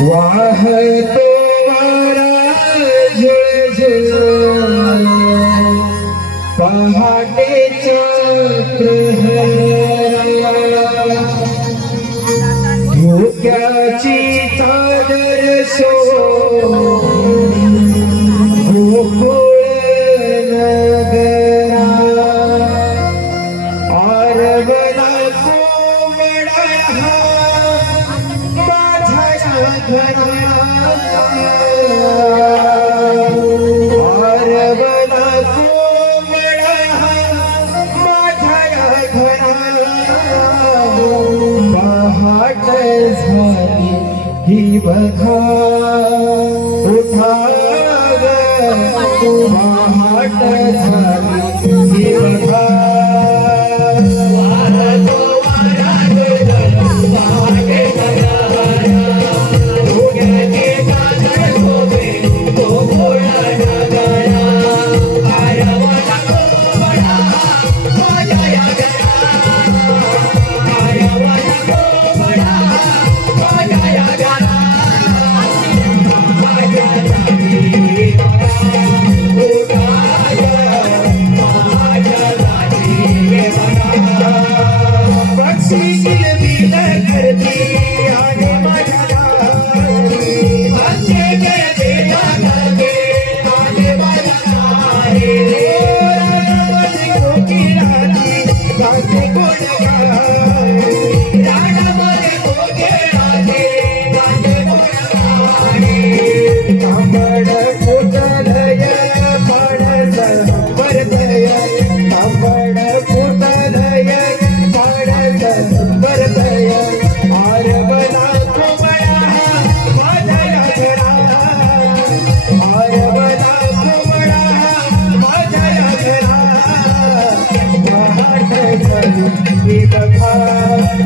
वाहतो वारा झुळझुळ पहाटेच्या प्रहराला धोक्याची चादर गोकुळ नगरा आरवला कोवळा माझ्या घरा आरवला कोवळा माझ्या घरा पहाट झाली ही बघा उठा पहाट झाली ही बघा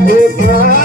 We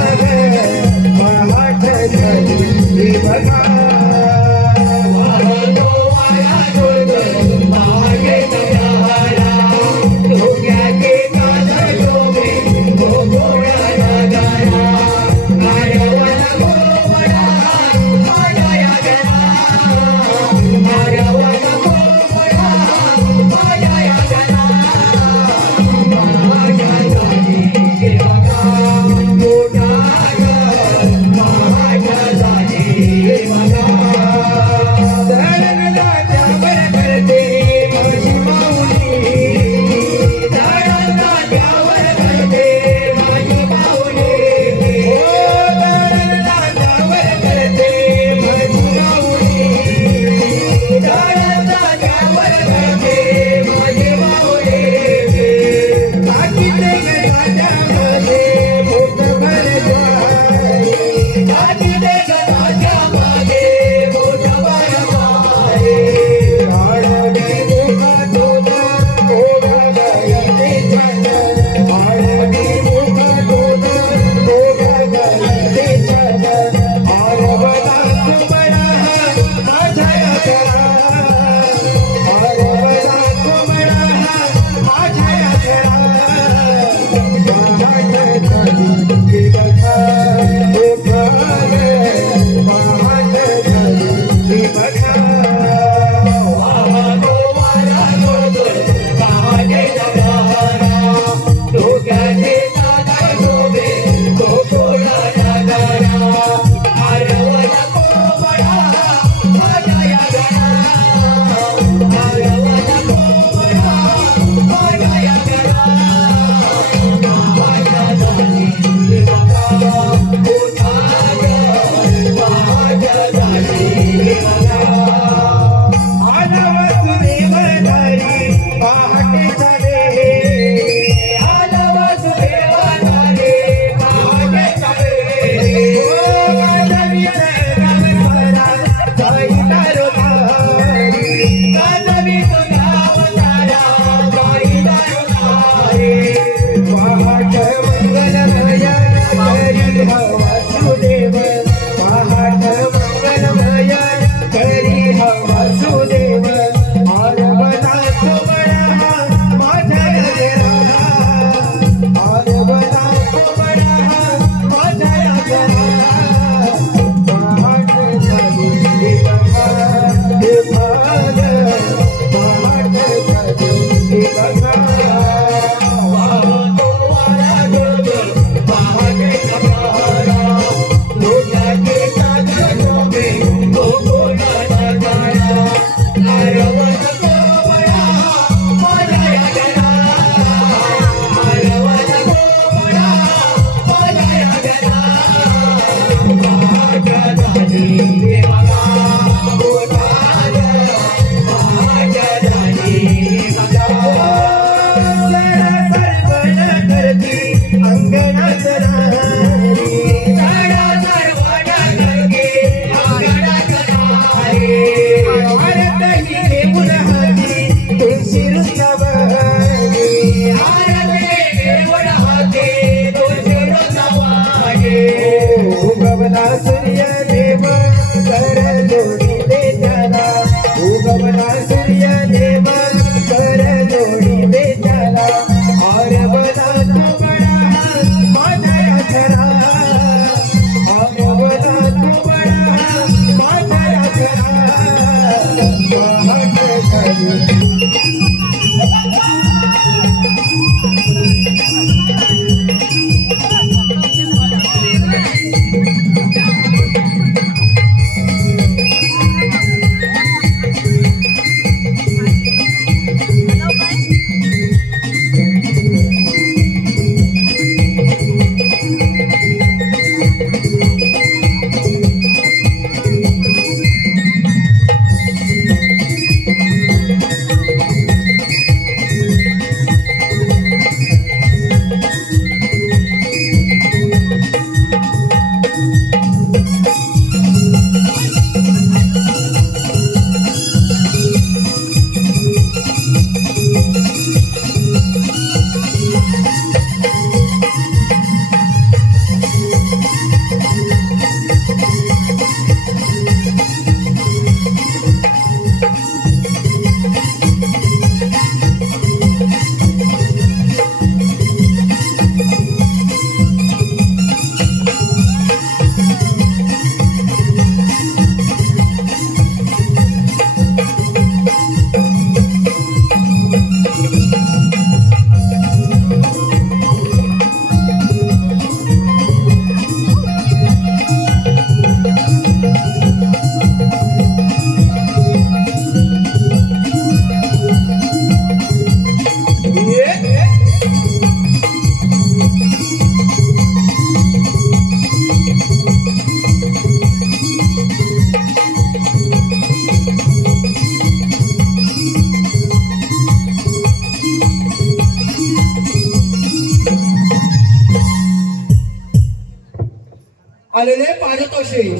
आलेले पारितोषिक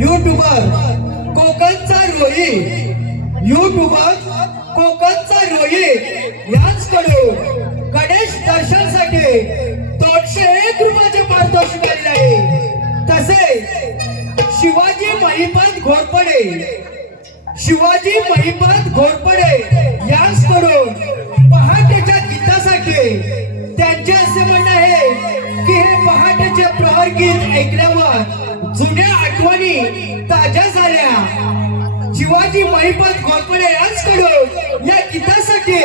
युट्यूबर कोकणचा रोहित, युट्यूबर कोकणचा रोहित यांच्याकडून गणेश दर्शनसाठी 201 रुपयाचे पारितोषिक आलेले आहे. तसेच शिवाजी महिपत घोरपडे, शिवाजी महिपत घोरपडे यांच्याकडून पहाटेच्या गीतासाठी त्यांचे असे म्हणणं आहे की हे पहाटेचे प्रहर गीत ऐकल्यावर जुन्या आठवणी ताज्या झाल्या. शिवाजी महिपत घोरपडे यांच्याकडून या गीतासाठी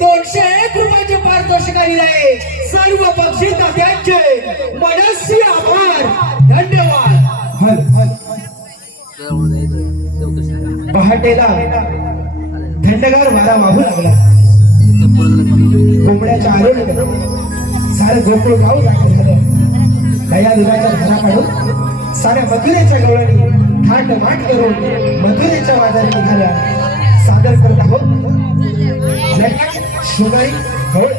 201 रुपयाचे पारितोषिक आलेले आहे. सर्व बक्षीस दात्यांचे मनस्वी आभार, धन्यवाद. पहाटेला थंडगार वारा वाहू लागला. कोंबड्याच्या आरोग्य सारे गोकुळ गाव दाखल झालं. दया दुधाच्या घरा काढून साऱ्या मथुरेच्या गवळणी थाट माट करून मथुरेच्या बाजारी निघाल्या. सादर करत आहोत शुगाई गवळ.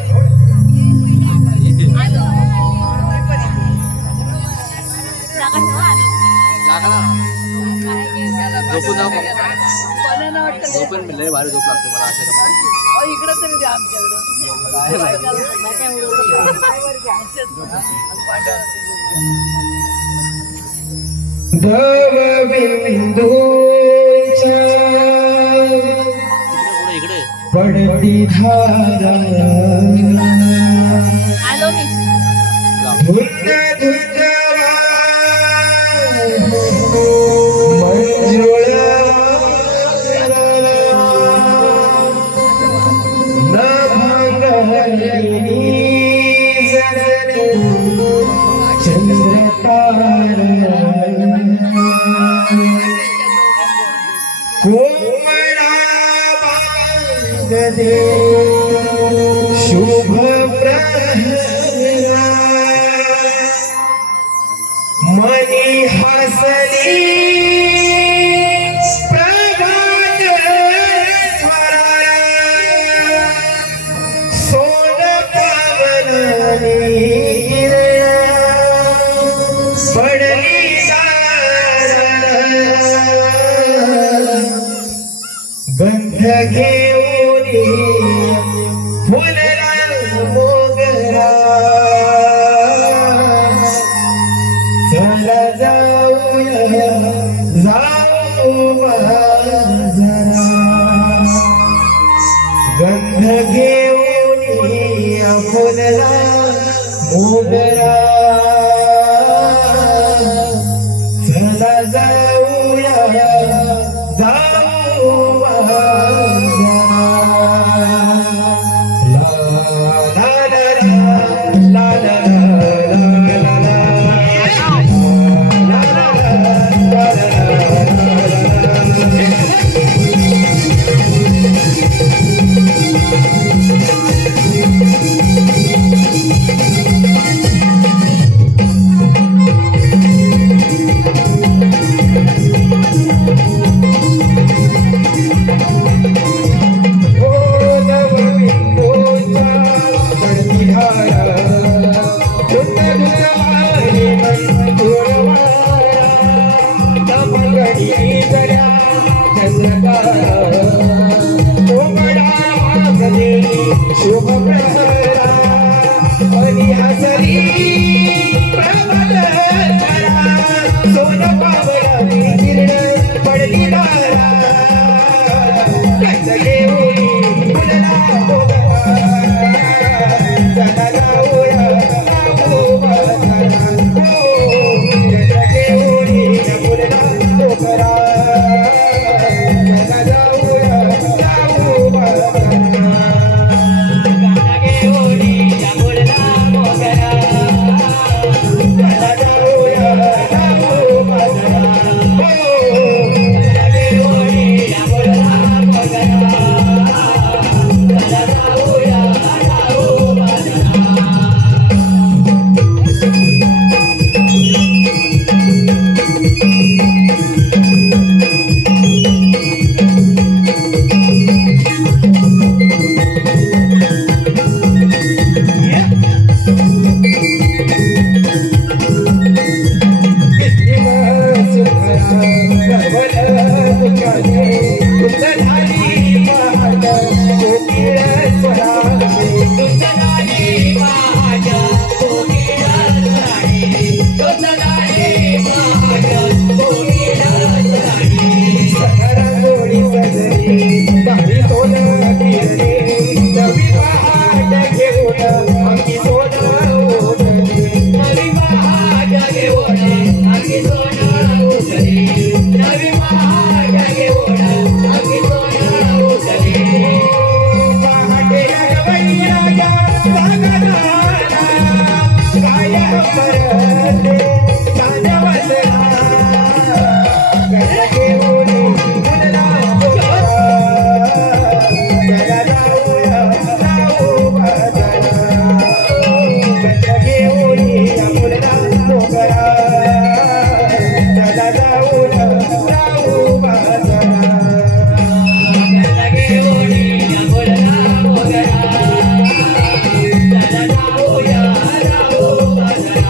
झोपून मिळले भारी झोप लागते मला अशा इकडं तरी द्या इकडे पडती धारा शुभ प्रहरा पडली गंध घेऊन फुलला मोगरा चला जाऊया जाऊ बाजारा गंध घेऊन फुलला मोगरा चला जाऊया जाऊ बाजारा ला ला ला ला ला शुभ प्रसरा मनी हसरी प्रबल करा सोन पावला किरण पडली दारा कंद घेऊन फुलला मोगरा चला जाऊया जाऊ बाजारा कंद घेऊन फुलला मोगरा चला जाऊया जाऊ बाजारा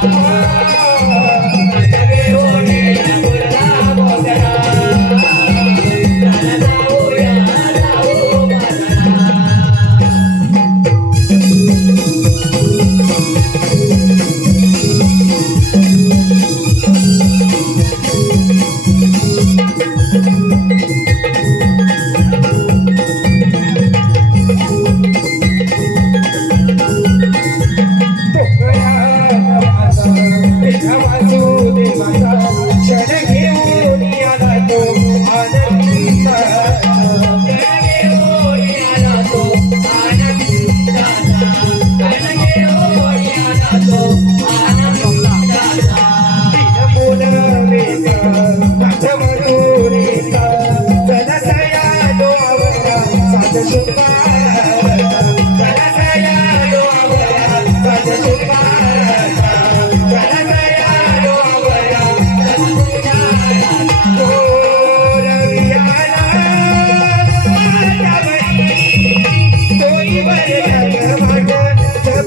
Oh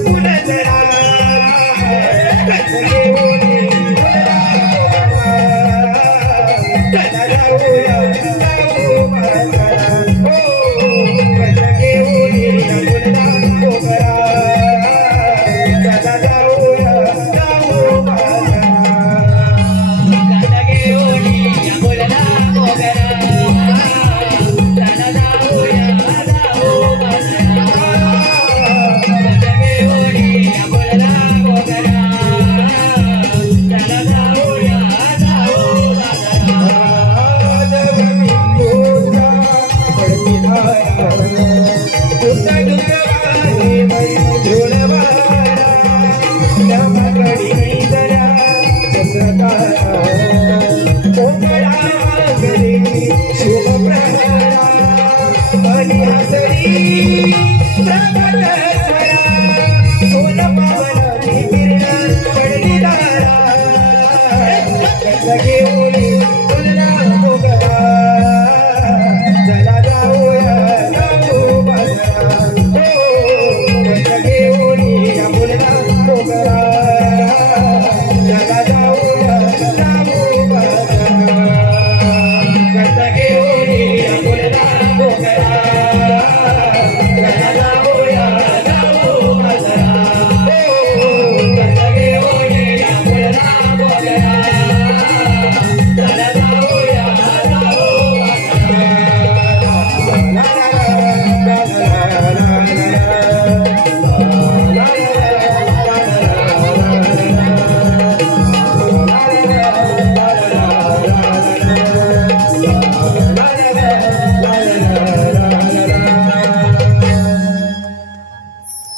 फुल जरा गज घेऊन चला जाऊया जाऊ बाजारा हो गज घेऊन फुलला मोगरा चला जाऊया जाऊ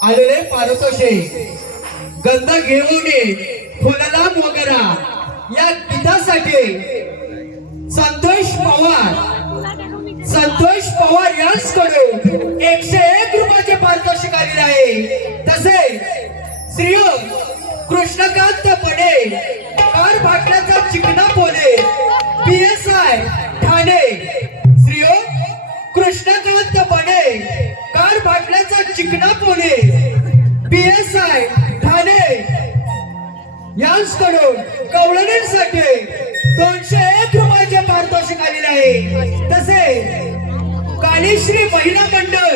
आलेले पारतोषे गंध घेऊन फुलला मोगरा या गीतासाठी संतोष पवार यांच्याकडून 101 रुपयाचे पारितोषिक आलेले आहे. तसे श्री कृष्णकांत पडे कार भाटल्याचा चिकना पोले PSI ठाणे. श्री कृष्णकांत पडे कार भाटल्याचा चिकना पोले PSI ठाणे यांच्याकडून कवळणींसाठी 201 रुपयाचे पारितोषिक आलेले आहे. तसे कालीश्री महिला मंडळ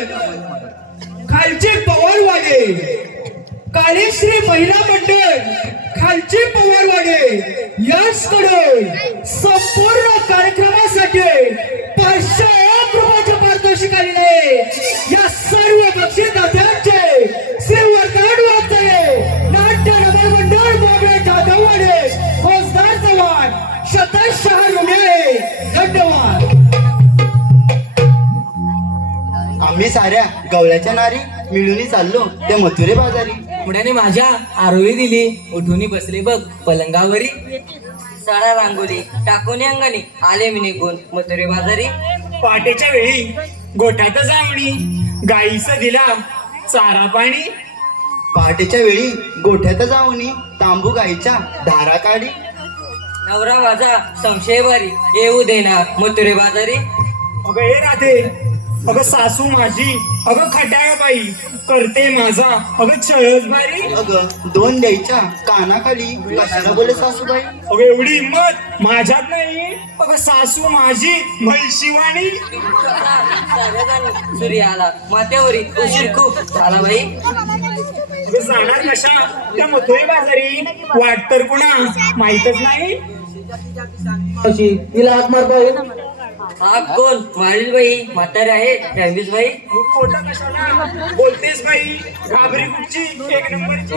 खालचे पवारवाडे कालीश्री महिला मंडळ खालचे पवारवाडे यांच्याकडून संपूर्ण कार्यक्रमासाठी 501 रुपयाचे पारितोषिक आलेले आहे. या सर्व बक्षीसदात्यांचे श्री वरदान वाचले नाट्य नगर मंडळ बाबळे जाधववाडे फौजदार जवान शतशः रुपये. धन्यवाद. आम्ही साऱ्या गवळ्याच्या नारी मिळून चाललो त्या मथुरे बाजारी. मुडाने माझ्या आरोळी दिली उठून बसले बघ पलंगावरी. साडा रांगोली टाकून अंगाने आले मी निघून मथुरे बाजारी. पहाटेच्या वेळी गोठ्यात जावणी गाईचं दिला चारा पाणी. पहाटेच्या वेळी गोठ्यात जाऊन तांबू गाईच्या धारा काढी. नवरा माझा संशय बारी येऊ देना मथुरे बाजारी. अगं हे राधे अगं सासू माझी अगं खटाळ बाई करते माझा अगं छळच बारी. अगं 2 द्यायच्या कानाखाली कशाला बोले सासूबाई. अगं एवढी हिंमत माझ्यात नाही. अगं सासू माझी म्हैशिवाणी. सूर्य आला माथ्यावरी उशीर खूप झाला बाई. अगं जाणार कशा त्या मथुरे बाजारी वाट तर पुन्हा माहीतच नाही. तिला हात मारतोय हा कोण मारील बाई म्हातारे आहे रॅम्बिस बाई. खोटं कशाला बोलतेस बाई घाबरी कुठची 1 नंबरची.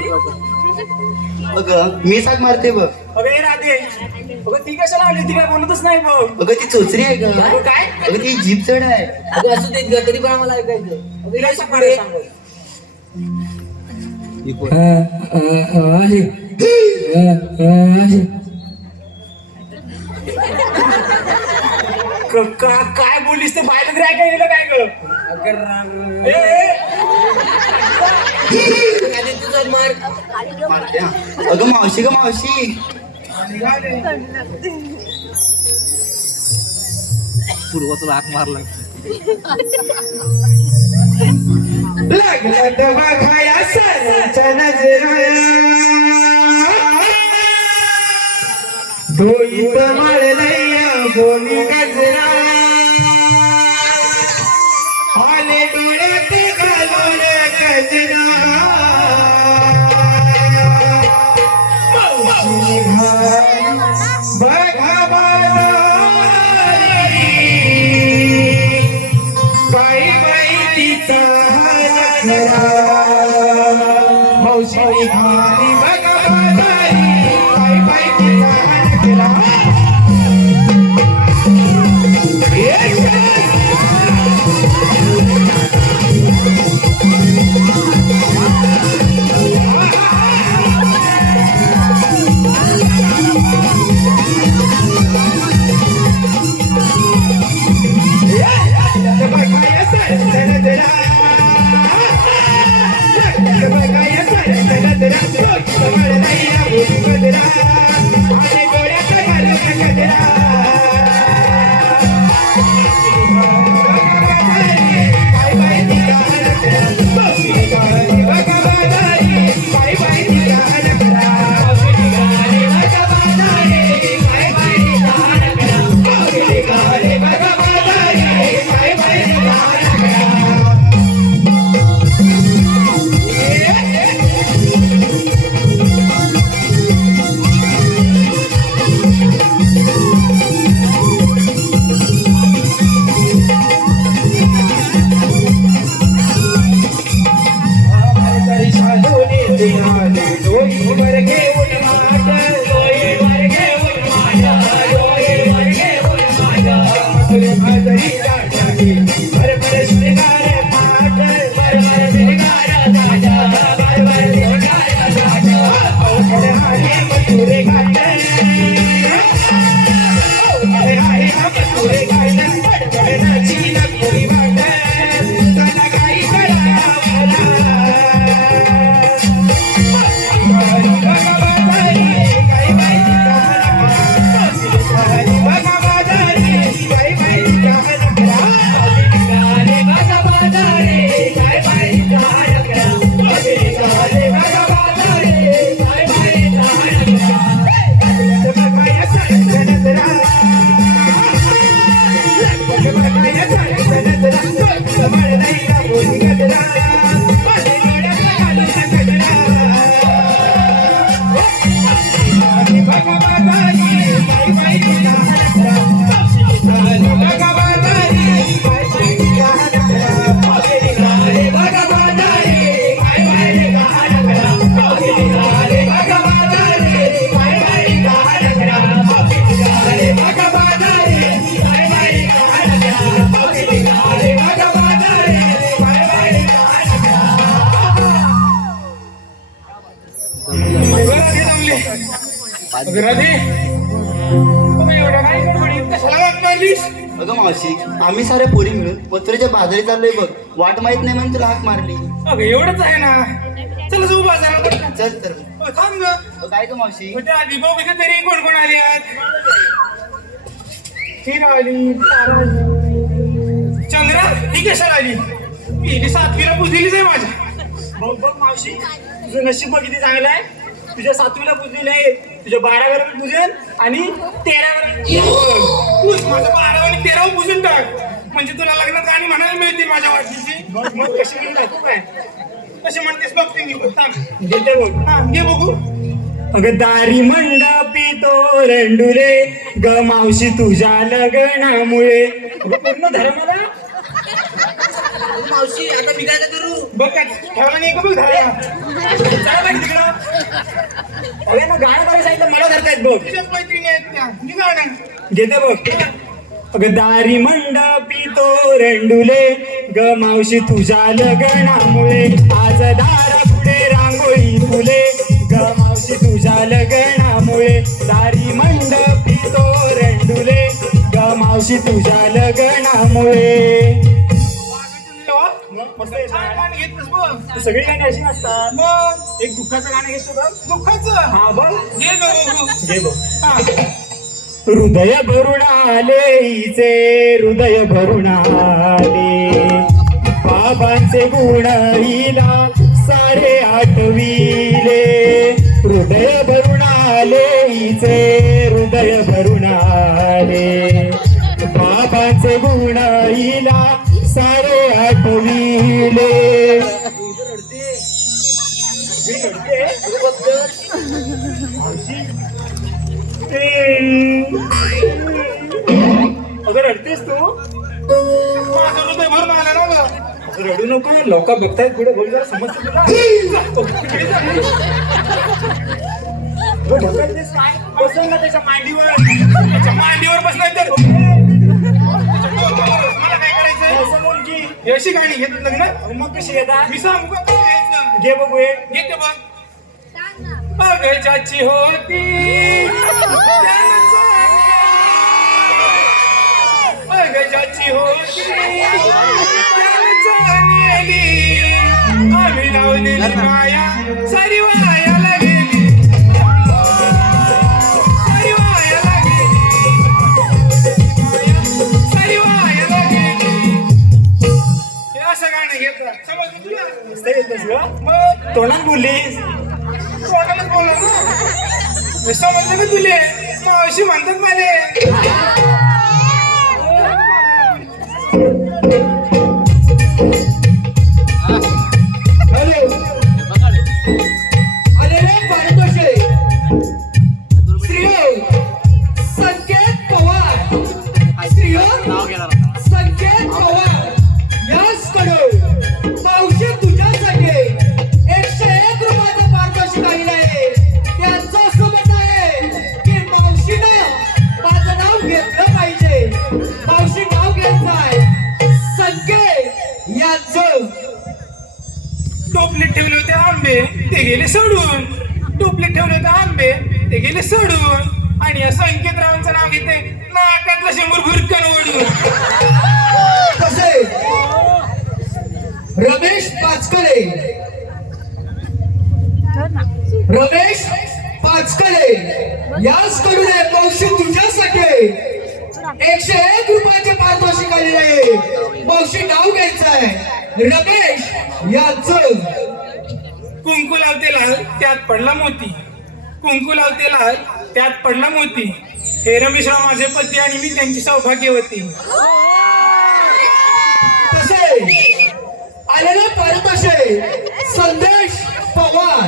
अगं मी साग मारते बघ. अगं हे राधे अगं ती कशाला आली ती काय बोलतच नाही बघ. अगं ती चोचरी आहे ग. अगं काय अगं ती जीभ चढ आहे. अगं असू देत ग तरी पण आम्हाला ऐकायचं. तिला सांग बरं, सांग. काय बोलीस ते बाहेर तरी ऐकायला गेलं काय ग. तुझा मार मारते हा. अगं मावशी ग मावशी. पूर्वाचा हाक मारला. लागलं तर बघाया सरांच्या गजरा डोईत माळलय बोली गजरा आले डोळ्यात घालून गजरा मावशी घाल बघा बाजारी बाई बाई तिचा नखरा मावशी घाली बघा बाजारी बाई बाई तिचा नखरा अगं मावशी आम्ही सारे पोरी मिळून मथुरेच्या बाजारी चाललोय बघ वाट माहित नाही म्हणून तुला हाक मारली अगं एवढंच आहे ना चल जाऊ बाजारात चल तर थांब ग काय ग मावशी कुठे आली बघ इथे तरी कोण कोण आली आहेत ही आली चंद्रा ही कशाला आली ही 7वीला पुजलेलीच आहे माझ्या बघ बघ मावशी तुझं नशीब किती चांगलं आहे तुझ्या 7वीला पुजलेली आहे तुझ्या 12वीला पुजेल आणि 13वीला माझं 12 आणि 13 पुजून टाक म्हणजे तुला लग्नात गाणी म्हणायला मिळतील माझ्या वाटणीची मग कशी म्हणून टाकू काय कशी म्हणतेस बघते मी घेते बघ हा घे बघू अगं दारी मंडपी तो रेंडुले ग मावशी तुझ्या लग्नामुळे पूर्ण धर्माला मावशी आता मी काय करू बघ काय ठेवला नाही का बघ धारा तिकडं अरे मग गाणं गाणं सांगितलं मला धरतायत बघ तुझ्याच मैत्रिणी आहेत त्या मी गाणं घेते बघ अगं दारी मंडपी तो रेंडुले ग मावशी तुझ्या लग्नामुळे आज दारा पुढे रांगोळी फुले ग मावशी तुझ्या लग्नामुळे दारी मंडपी तो रेंडुले ग मावशी तुझ्या लग्नामुळे सगळी गाणी अशी नसतात मग एक दुःखाचं गाणं घेतो बघ दुःखाचं हा बघ घे बघ हृदय भरून आले हिचे हृदय भरून आले बाबांचे गुण हिला सारे आठवी हृदय भरून आले हिचे हृदय भरून आले बाबांचे गुण हिला सारे आठविले अगं रडतेस तू माझं हृदय भरून आलं ना गं. असं रडू नको लोक बघतायत पुढे बोल जरा समजतं तुला ढकलतेस काय बसल ना त्याच्या मांडीवर बसलाय तर मला काय करायचंय असं बोल की अशी गाणी घेत लग्न मग कशी घेतात मी सांगू का घे बघू घेते बघ बघायची होती बघायची होती आम्ही लावलेली माया सारी वायाला गेली सारी वायाला गेली सारी वायाला गेली हे असं गाणं घेतलं समजलं तुला मग तोंडात बोललीस तोंडालाच बोलला ना समजलं का तुले अशी म्हणतात मला आलेले पारितोषिक श्रीयो संकेत पवार श्रीयो नाव घेणार आता. संकेत पवार याचकडून मावशी तुझ्यासाठी 101 रुपयाचं पारितोषिक आलेलं आहे. त्यांचं असं म्हणणं आहे की मावशीनं माझं नाव घेतलं पाहिजे. मावशी नाव घ्यायचं आहे संकेत यांचं. टोपलीत ठेवले होते आंबे ते गेले सोडून टोपलीत ठेवले होते आंबे ते गेले सोडून आणि या संकेतरावांचं नाव घेते नाकातलं शंभर भुरकन ओढून कसे रमेश पाचकले रमेश पाचकले याचकडून आहे मावशी तुझ्यासाठी 101 रुपयाचे पारितोषिक आलेले आहे. मावशी नाव घ्यायचं आहे रमेश यांचं. कुंकू लावते लाल त्यात पडला मोती कुंकू लावते लाल त्यात पडला मोती हे रमेशराव माझे पती आणि मी त्यांची सौभाग्यवती. तसे आलेले पारितोषिक संदेश पवार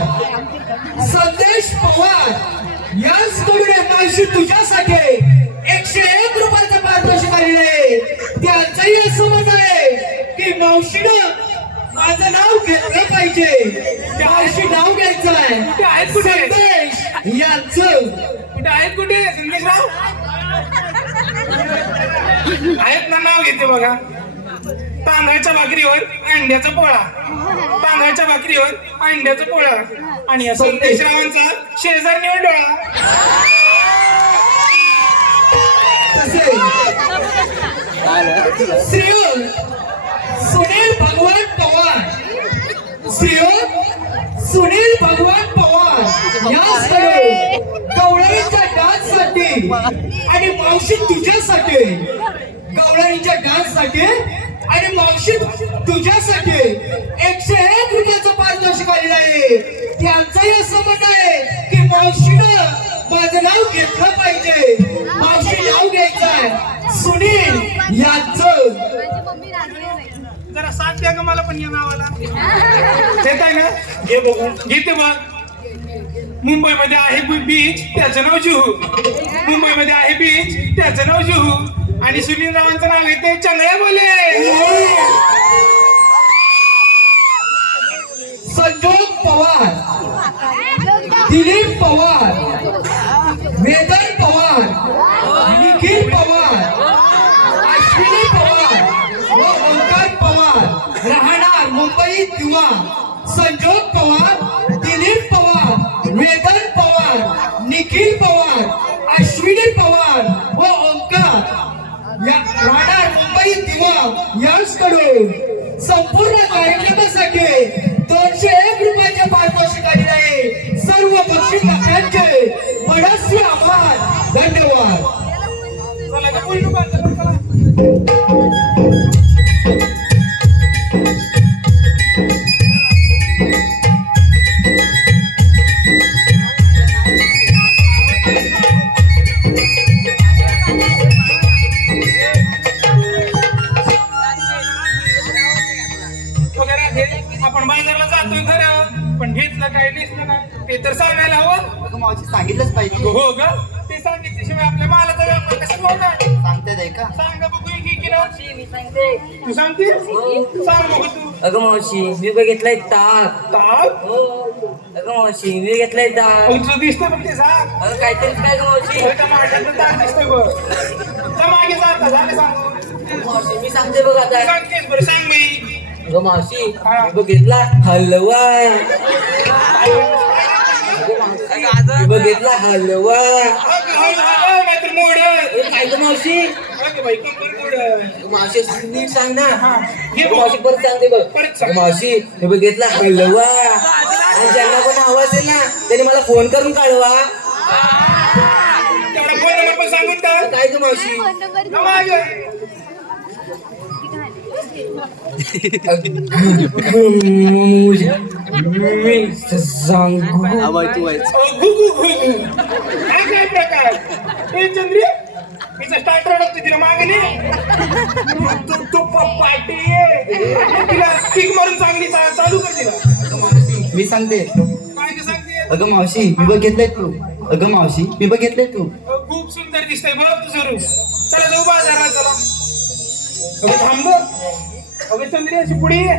याचकडून आहे मावशी तुझ्यासाठी 101 रुपयाचं पारितोषिक आलेलं आहे. त्यांचंही असं म्हणणं आहे की मावशीनं माझं नाव घेतलं पाहिजे. मावशी नाव घ्यायचं आहे संदेश यांचं. कुठे आहेत कुठे संदेशराव आहेत ना नाव घेते बघा. तांदळाच्या भाकरीवर अंड्याचा पोळा तांदळाच्या भाकरीवर अंड्याचा पोळा आणि या संदेशरावांचा शेजारणीवर डोळा. तसे श्रीयुत सुनील भगवान पवार याचकडे गवळणीच्या डान्ससाठी आणि मावशी तुझ्यासाठी गवळणीच्या डान्ससाठी आणि मावशी तुझ्यासाठी 101 रुपयाचं पारितोषिक आलेलं आहे. त्यांचंही असं म्हणणं आहे की मावशीनं माझं नाव घेतलं पाहिजे. मावशी नाव घ्यायचं आहे सुनील यांचं. जरा साथ द्या का मला पण या नावाला देत आहे ना घे बघू घेते बघ. मुंबईमध्ये आहे बीच त्याचं नाव जुहू मुंबईमध्ये आहे बीच त्याचं नाव जुहू आणि सुनील रावांचं नाव घेते चंद्या बोले. संजोग पवार दिलीप पवार वेदन पवार निखिल पवार अश्विनी पवार व ओंकार पवार राहणार मुंबई दिवा. संजोग पवार दिलीप पवार वेदन पवार निखिल पवार अश्विनी पवार व ओंकार या राहणार मुंबई दिवा याचकडून संपूर्ण कार्यक्रमासाठी 201 रुपयाचे पारितोषिक आलेले आहे. सर्व बक्षिसांचे मनस्वी आभार धन्यवाद. चला का बोलू का? चला. काय दिसलं नाही ते तर सांगायला हवं. अगं मावशी सांगितलंच पाहिजे. हो का ते सांगितल्याशिवाय आपल्या मालाचा व्यापार कसा होणार. सांगतायत आहे का? सांग ना बघू एक किलो. मी सांगते. तू सांगते सांग बघू तू. अगं मावशी मी बघितलंय ताक. ताक हो अगं मावशी मी घेतलंय ताक. तुझं दिसतं बघ ते सांग. अगं काहीतरीच काय गं मावशी. त्या माशाचं ताक दिसतं बघ. त्या मागे सांग झालं सांग. मावशी मी सांगते बघ आता. सांगतेस बरं सांग मी. अगं मावशी मी बघितला हलवा. मी बघितला हलवा. नाहीतर मोड. काय गं मावशी. बाई कंबर मोड. अगं मावशी नीट सांग ना. घे अगं बघ. मावशी परत सांगते बघ. परत सांग. अगं मावशी मी बघितला हलवा. आणि ज्यांना पण आवाज येईल ना त्यांनी मला फोन करून कळवा. तेवढा फोन नंबर पण सांगून टाक. काय गं मावशी. मागे. मी सांगू. आवाज तू आहेस. घुगू घुगू. हा काय प्रकार. ए चंद्री तिचं स्टार्टर अडकते तिला मागणी. तू पाटी तिला किक मारून चांगली चालू कर तिला. मी सांगते. काय ते सांगते. अगं मावशी मी बघितलंय तू. अगं मावशी मी बघितलंय तू. खूप सुंदर दिसतंय बघ तुझं रूप. चला जाऊ बाजारात चला. अगं थांब. अगं चंद्री अशी पुढे ये.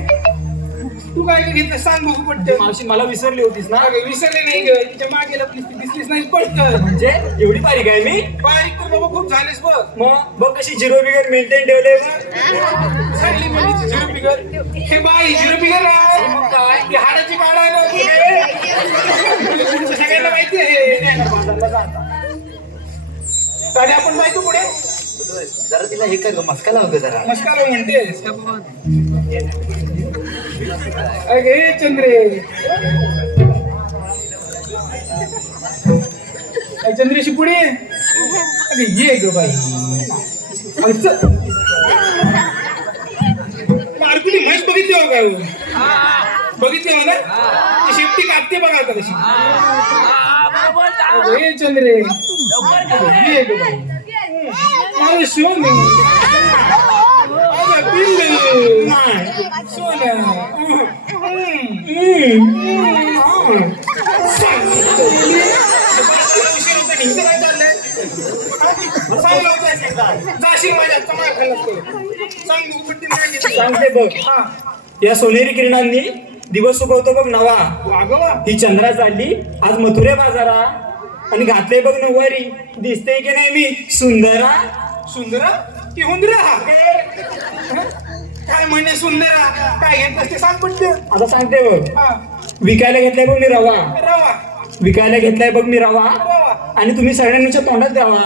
तू काय घेतलं सांग बघू पटकन. मावशी मला विसरली होतीस ना. अगं विसरले नाही ग. तिच्या मागे दिसलीच नाही पटकन. म्हणजे एवढी बारीक आहे मी. बारीक तर बाबा खूप झालेस बघ. मग बघ कशी झिरो बिगर मेंटेन ठेवले बघ. चांगली म्हणजे झिरो फिगर. हे बाई झिरो फिगर आहे. मग काय ती हाडाची काढ आहे ना. सगळ्यांना माहिती आहे. गाडी आपण जायचो पुढे. जरा तिला हे कर गं मस्का लाव गं जरा. मस्काला म्हणतेस. अगे चंद्रे. चंद्रेशी पुढे ये. अगे ये ग बाई. मारकुली म्हैस बघितली हो का. बघितली हो ना. ती शेपटी कापते बघा आता कशी. अगे चंद्रे ये ग बाई. माझं सोन सांगते बघ. या सोनेरी किरणांनी दिवस सुकवतो बघ नवा. ही चंद्रा चालली आज मथुरे बाजारा. आणि घातले बघ नऊवारी. दिसते की नाही मी सुंदरा. सुंदरा की हुंदरा. काय म्हणणे सुंदरा. काय घेतलं ते सांग पडते. आता सांगते बघ. विकायला घेतलाय बघ मी रवा. रवा विकायला घेतलाय बघ मी रवा. रवा. आणि तुम्ही सगळ्यांच्या तोंडात द्यावा.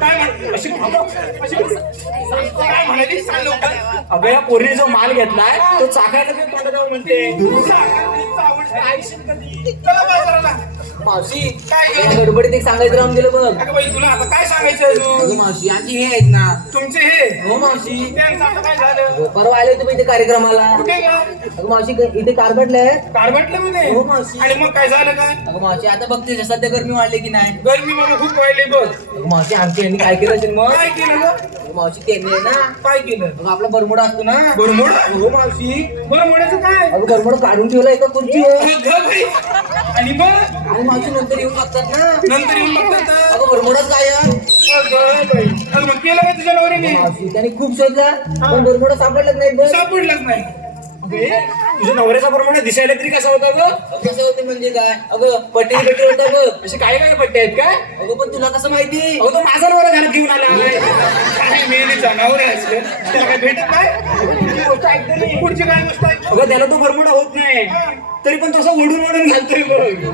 काय काय म्हणाली सांग लवकर. अगं या पोरीने जो माल घेतलाय तो चाकायला ते तोंडात द्यावं म्हणते. चला बाजाराला. मावशी काय या ग? गडबडीत एक सांगायचं राहून गेलं बघ. अगं बाई तुला आता काय सांगायचं अगं अजून. मावशी आधी हे आहेत ना. तुमचे हे हो मावशी. त्यांचं आता काय झालं. परवा आले तुम्ही इथे कार्यक्रमाला. कुठे गा अगं मावशी इथे कार भेटलंय. कारवटलं मध्ये. हो मावशी. आणि मग काय झालं काय. अगं मावशी आता बघते सध्या गरमी वाढली की नाही. गरमी मला खूप वाढली बघ. अगं मावशी आमची यांनी काय केलं असेल मग. काय केलं ग. अगं मावशी त्यांनी आहे ना. काय केलं. अगं आपला बरमुडा असतो ना. बरमोड. हो मावशी. बरमोड्याचं काय. अगं बरमुडा काढून ठेवला एका खुर्चीवर. अगं बाई. आणि मग आणि मावशी नंतर येऊन बघतात ना. नंतर येऊन बघतात. अगं बरमुडाच गायब. अगं बाई. अगं मग केलं काय तुझ्या नवऱ्याने. मावशी त्याने खूप शोधला पण बरमुडा सापडलाच नाही बघ. सापडलंच नाही. तुझ्या नवऱ्याचा प्रमाणे दिसायला तरी कसा होता ग. कसं होते म्हणजे काय. अगं पट्टी होता बघ. असे काय काय पट्टे आहेत काय. अगं पण तुला कसं माहिती. अगं तो माझा नवरा घरात घेऊन आला. काही मेलीचा नवरे असले त्याला काय भेटत काय. पुढची काय गोष्ट आहे. अगं त्याला तो बरमुडा होत नाही तरी पण तसा ओढून ओढून घालतोय बघ.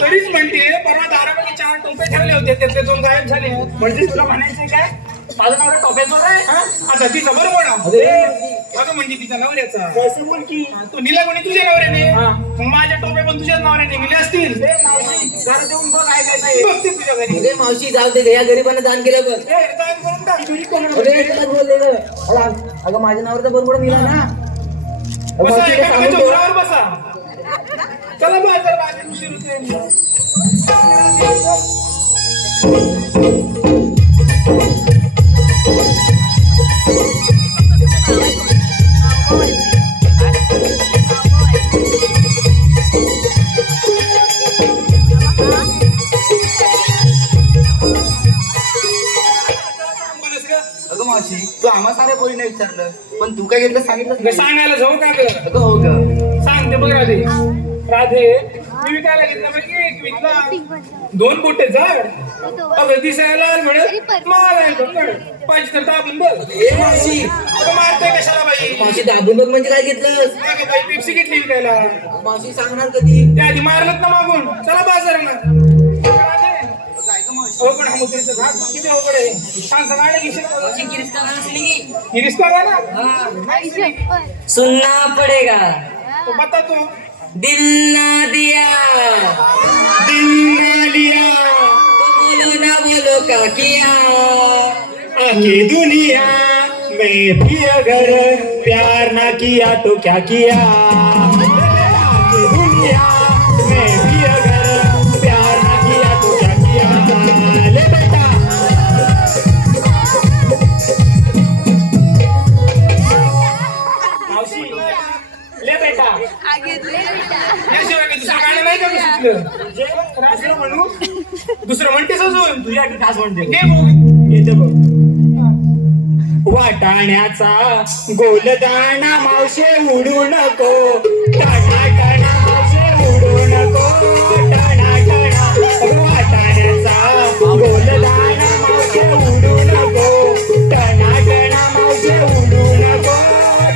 तरीच म्हणते परवा दारामध्ये 4 टोपे ठेवले होते त्यातले 2 गायब झाले. म्हणजे तुला म्हणायचंय काय माझा नवरा टोप्याचा आहे. आता तिचा बरोबर अगं म्हणजे तिच्या नवऱ्याचा. कसं बोल की. तू निला कोणी तुझ्या नवऱ्याने. मग माझ्या टोपे पण तुझ्याच नवऱ्याने गेले असतील. घरात येऊन बघ काय काय. बघते तुझ्या घरी. अरे मावशी जाऊ दे या गरिबांना दान केलं बघ. दान करून टाक. चोरी करून अरे तुला बोललेलं. अगं माझ्या नावावर बरोबर मिळाला ना. अगं बसा मावशीला सांगून एकामेकाच्या ठेव. उरावर बसा. चला बाजार उशीर होते. साऱ्या पोरीने विचारलं पण तू काय घेतलं सांगितलं ग सांगायला जाऊ का ग अगं हो ग सांगते बघ राधे राधे मी विकायला घेतला म्हणजे एक विकला 2 बोटे झाड अगं दिसायला म्हणत मला पाहिजे तर दाबून बघ मावशी अगं मारतोय कशाला बाई मावशी दाबून बघ म्हणजे काय घेतलंस अगं बाई पेप्सी घेतली विकायला मावशी सांगणार कधी त्या आधी मारलत ना मागून चला बाजारात हो पण हा मुद्रेचं झाड किती अवघड आहे सांग गाडी घेशील मावशी गिरिस्ता गाणं सुनेगी गिरीश का ना सुनना पडेगा तो बता तू दिल ना दिया दिल ना लिया तो बोलो ना बोलो का किया आके दुनिया में भी अगर प्यार ना किया तो क्या किया आके दुनिया में भी अगर प्यार ना किया तो क्या किया ले बेटा मावशी ले बेटा याशिवाय काही दुसरं गाणं नाही का मी शिकलं जे राजला म्हणू दुसरं म्हणतेस अजून तुझ्या खास म्हणते घे बघ येते बघ वाटाण्याचा गोलदाणा मावशे उडू नको टाणा टाणा मावशे उडू नको टाणा टाणा वाटाण्याचा गोलदाणा मावशे उडू नको टाणा टाणा मावशे उडू नको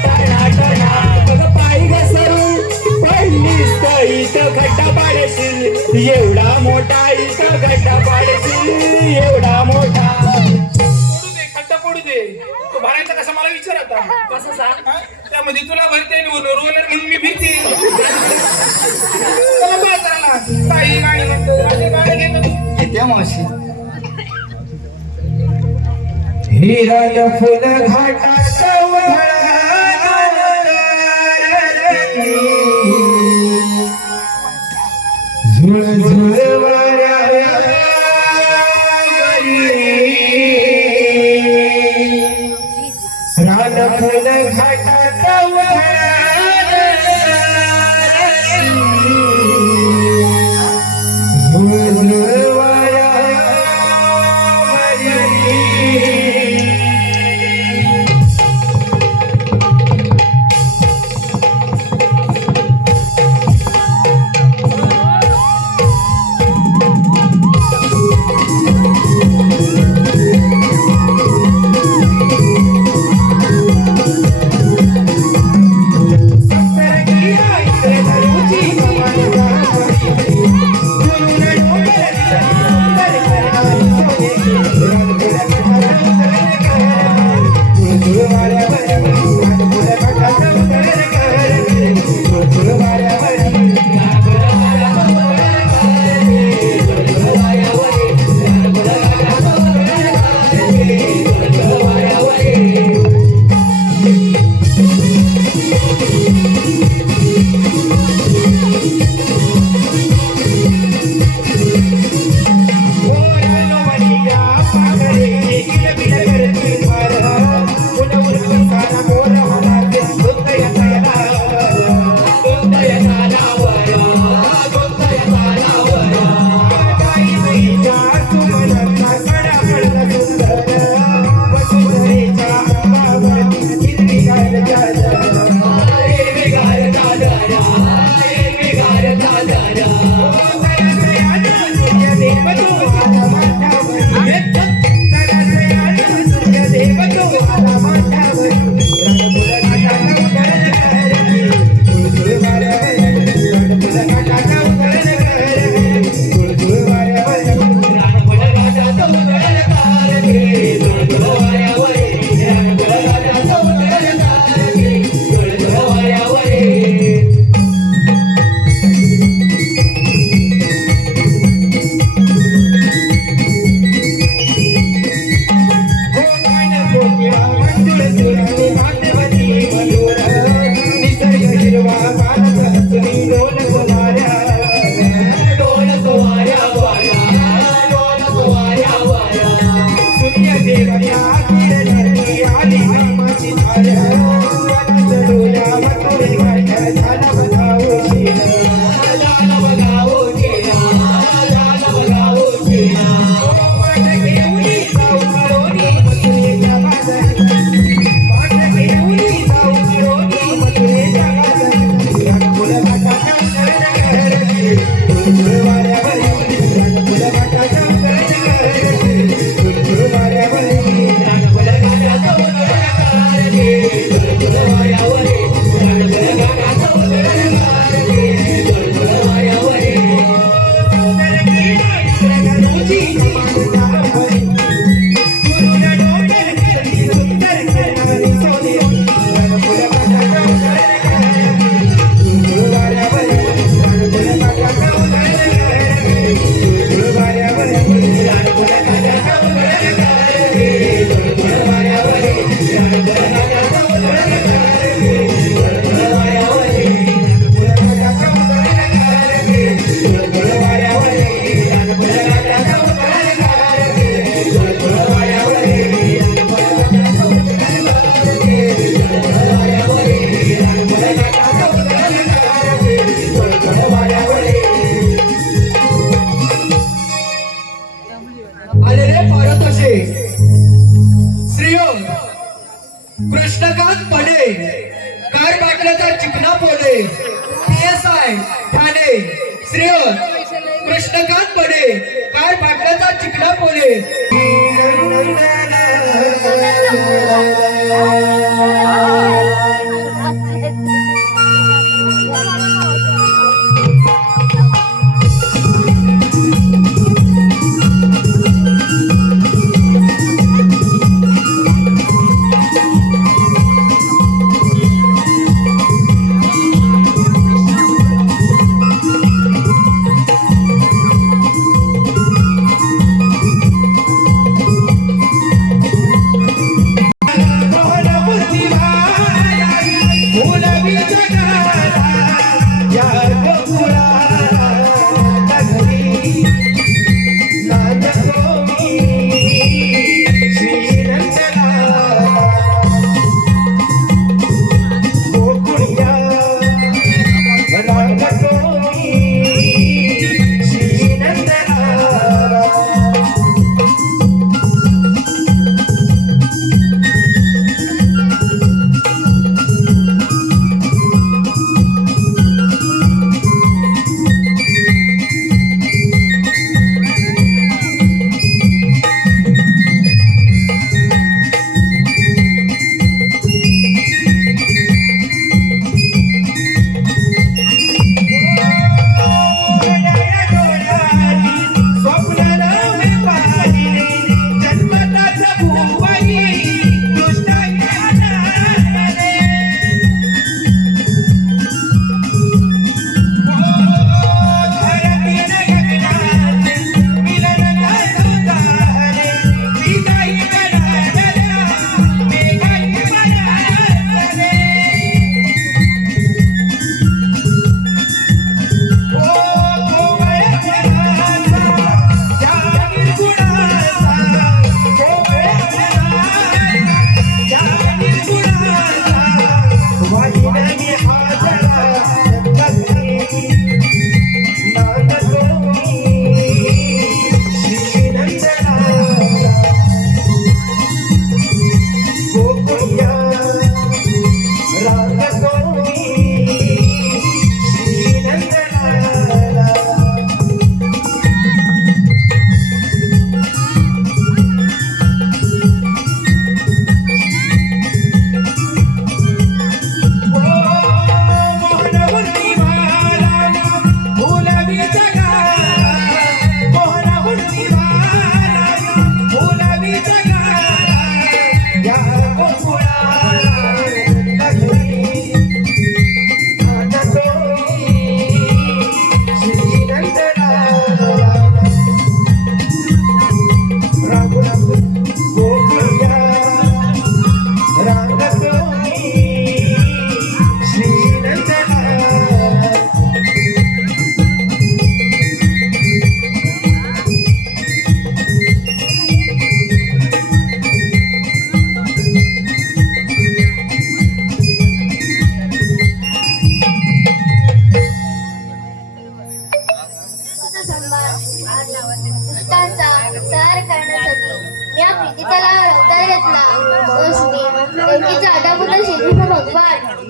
टाणा टाणा बघ पायी घसरून पडलीस तर इथं खड्डा पाडशील एवढा मोठा इथं खड्डा पाडशील एवढा मोठा खड्डा पडू दे तो भरायचा कसा मला विचार आता कसं सांग त्यामध्ये तुला भरते रोलर म्हणून मी भीती चला बाजाराला काही गाडी म्हणतो गाडी घेतो येते मावशी हिरा फुल घाटात झुळ झुळ वाऱ्या रान फुल घाटात झुळ झुळ वाऱ्या PSI ठाणे श्रेय कृष्णकांत बडे कार फाटल्याचा चिकना पोले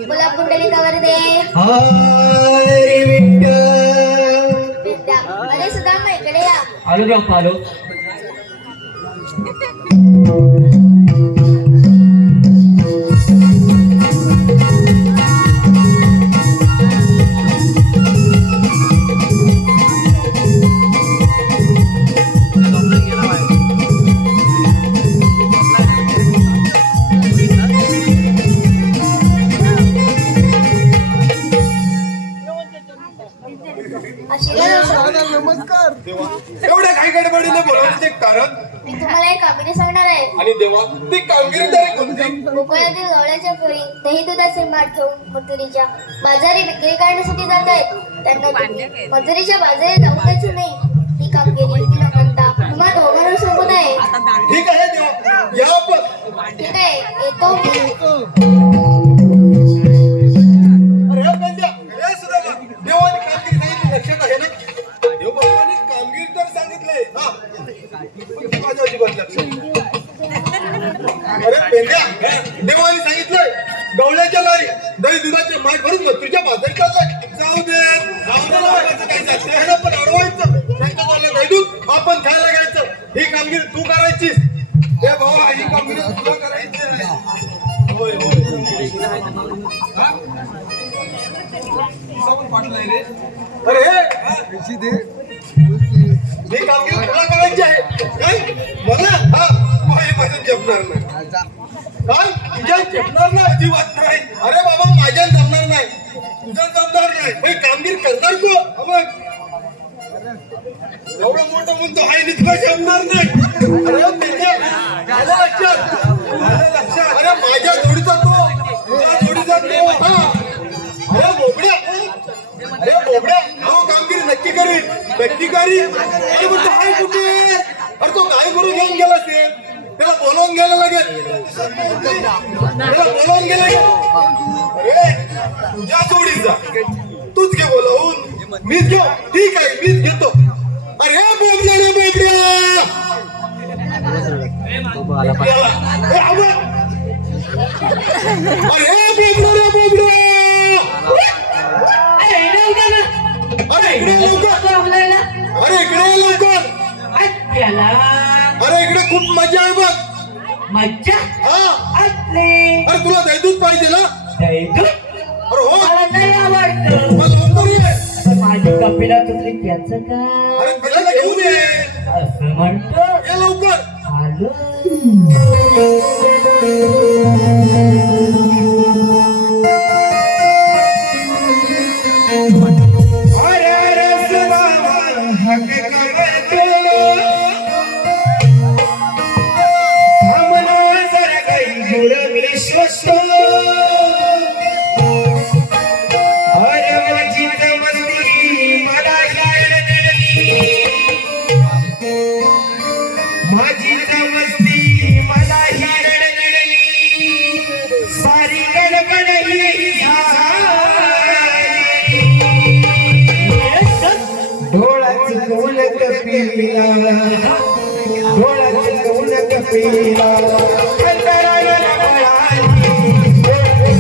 मला पुंडलिकावर दे. हरी विठ्ठल. विद्या अरे सुदामा इकडे या. आलो बाप्पा आलो. नमस्कार. एवढ्या काही गडबडीने बोलवण्याचे कारण मी तुम्हाला एक कामिनी सांगणार आहे. आणि देवा ती कामगिरी तरी कोणती? गोकुळातील गवळ्याच्या खोरी दही दुधाचे माठ घेऊन मथुरीच्या बाजारी विक्री करण्यासाठी जात आहेत. त्यांना तुम्ही मथुरीच्या बाजारी जाऊ द्यायची नाही ही कामगिरी तिला म्हणता. तुम्हा दोघांना सोबत आहे. ठीक आहे देवा, या आपण. ठीक आहे येतो मी. अरे पंजा, हे सुद्धा बघ. देवाने कामगिरी सांगितली लक्षात आहे ना? देव बाप्पाने कामगिरी तर सांगितलंय हा, पण माझ्या अजिबात लक्षात नाही. अरे पेंद्या, देवाने सांगितलंय गवळ्याच्या लारी दही दुधाचे माठ भरून मथुरीच्या बाजारी त्यांना पण अडवायचं त्यांच्या बोलण्यात ऐकून आपण खायला घ्यायचं. ही कामगिरी तू करायची. हे बाबा ही कामगिरी तुला करायची नाही. होय अरे ही कामगिरी तुला करायची आहे काय मला हा माझ्या जमणार नाही काय तुझ्या जमणार नाही अजिबात नाही. अरे बाबा माझ्या जमणार नाही तुझ्या जमणार नाही भाई कामगिरी करणार तू बघ एवढं मोठं म्हणतो आहे तुला जमणार नाही. अरे आलं लक्षात अरे माझ्या जोडीचा तो तुझ्या जोडीचा तो हा अरे बोबड्या अरे बोबड्या हो कामगिरी नक्की करीन. अरे पण तो आहे कुठे. अरे तो काय करून घेऊन गेला असेल त्याला बोलवून घ्यायला लागेल. त्याला बोलवून गेला अरे तुझ्या जोडीचा तूच घे बोलवून मीच घेऊ ठीक आहे मीच घेतो. अरे बोबड्या रे बोबड्या तो बघ आला पाहिजे. अरे बोबड्या रे बोबड्या अरे इकडे लवकर अरे इकडे लवकर अरे इकडे खूप मजा आहे बघ. मज्जा हा असले अरे तुला दैदूत पाहिजे ना. अरे हो मला नाही आवडतं. मग लवकर ये. माझी कपिला तुझी त्याच का अरे तिला घेऊन ये. असं म्हणतो ये लवकर. आलो. माझी मस्ती मला ही सारी गडबड डोळ्याची कौल कपिला डोळ्याची कौल कपिला अंतराला पळाली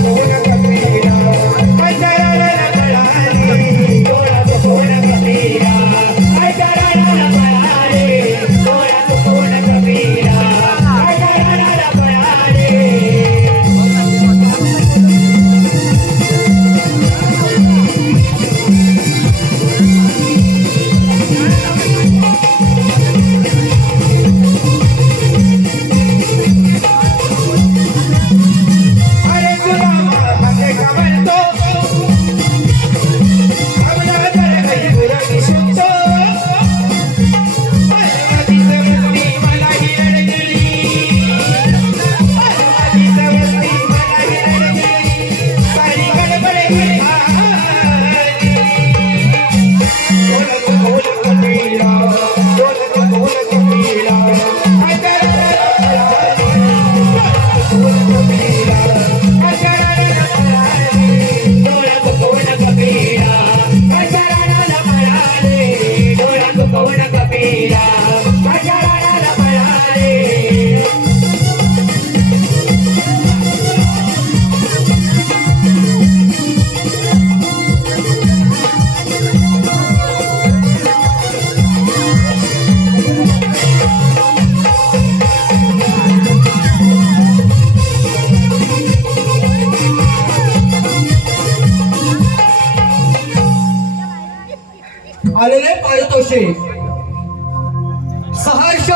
कौल कपिला अंतराला पळाली डोळ्याची कौल कपिला अंतराला पळाली डोळ्याची कौल कपिला अंतराला पळाली. अरे तुला माझे का म्हणतो आम्हाला तर काही गुरं शकतो. माझी जवस्ती मला ही रडगडी माझी जवस्ती मला ही रडगडी सारी गडबड ही ढोलक ढोलक कपिला ढोलक ढोलक कपिला आलेले पारितोषिक सहर्ष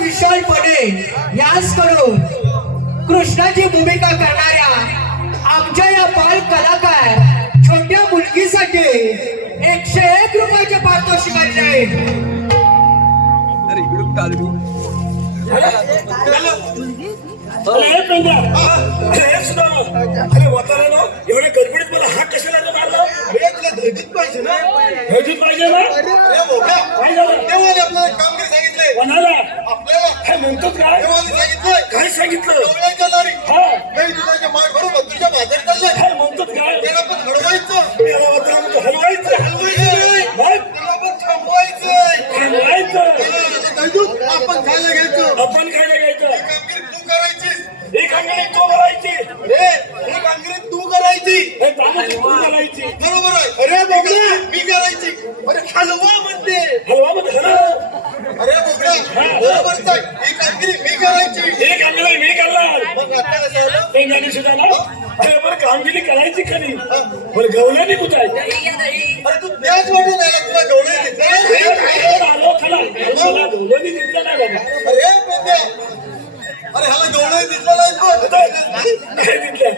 विशालपणे याच कडून कृष्णाची भूमिका करणाऱ्या आमच्या या बाल कलाकार छोट्या मुलगीसाठी 101 रुपयाचे पारितोषिक आणले. अरे इकडून काढू अरे वाचायला ना एवढ्या गडबडीत मला हात कशाला मारला. अरे तुला दैदूत पाहिजे ना. हेजूत पाहिजे ना. अरे बोबड्या काय झालं देवाने आपल्याला कामगिरी सांगितलंय. कोणाला आपल्याला काय म्हणतोच काय देवाने सांगितलंय काय सांगितलं डोळ्याच्या नारी हा नाही दुधाच्या माठ भरून तुझ्या बाजार चाललाय. काय म्हणतोच काय त्याला पण घडवायचं त्याला वाचायला म्हणतो हलवायचं हलवायचं नाही काय? त्याला पण थांबवायचंय. हलवायचं दैदूत आपण खायला घ्यायचं. आपण काय घ्यायचं ही कामगिरी तू करायची. ही कांगडी तो करायची रे ही कामगिरी तू करायची. हे चालू करायची. बरोबर आहे. अरे बोबड्या मी करायची. अरे हलवा म्हणते. हलवा मध्ये खरं अरे बोबड्या बरोबरच आहे. ही कामगिरी मी करायची. हे कामगिरी मी करणार. मग आता कसं झालं? पेंगाने सुद्धा ना अरे बरं कामगिरी करायची खरी बरं गवल्याने कुठायची. अरे तू त्याच वाटून आला तुला डोळे दिसले. आलो खरा मला गवल्याने दिसलं नाही बाबा. अरे बोबड्या अरे ह्याला डोळे दिसले नाहीत बघ. नाही दिसलं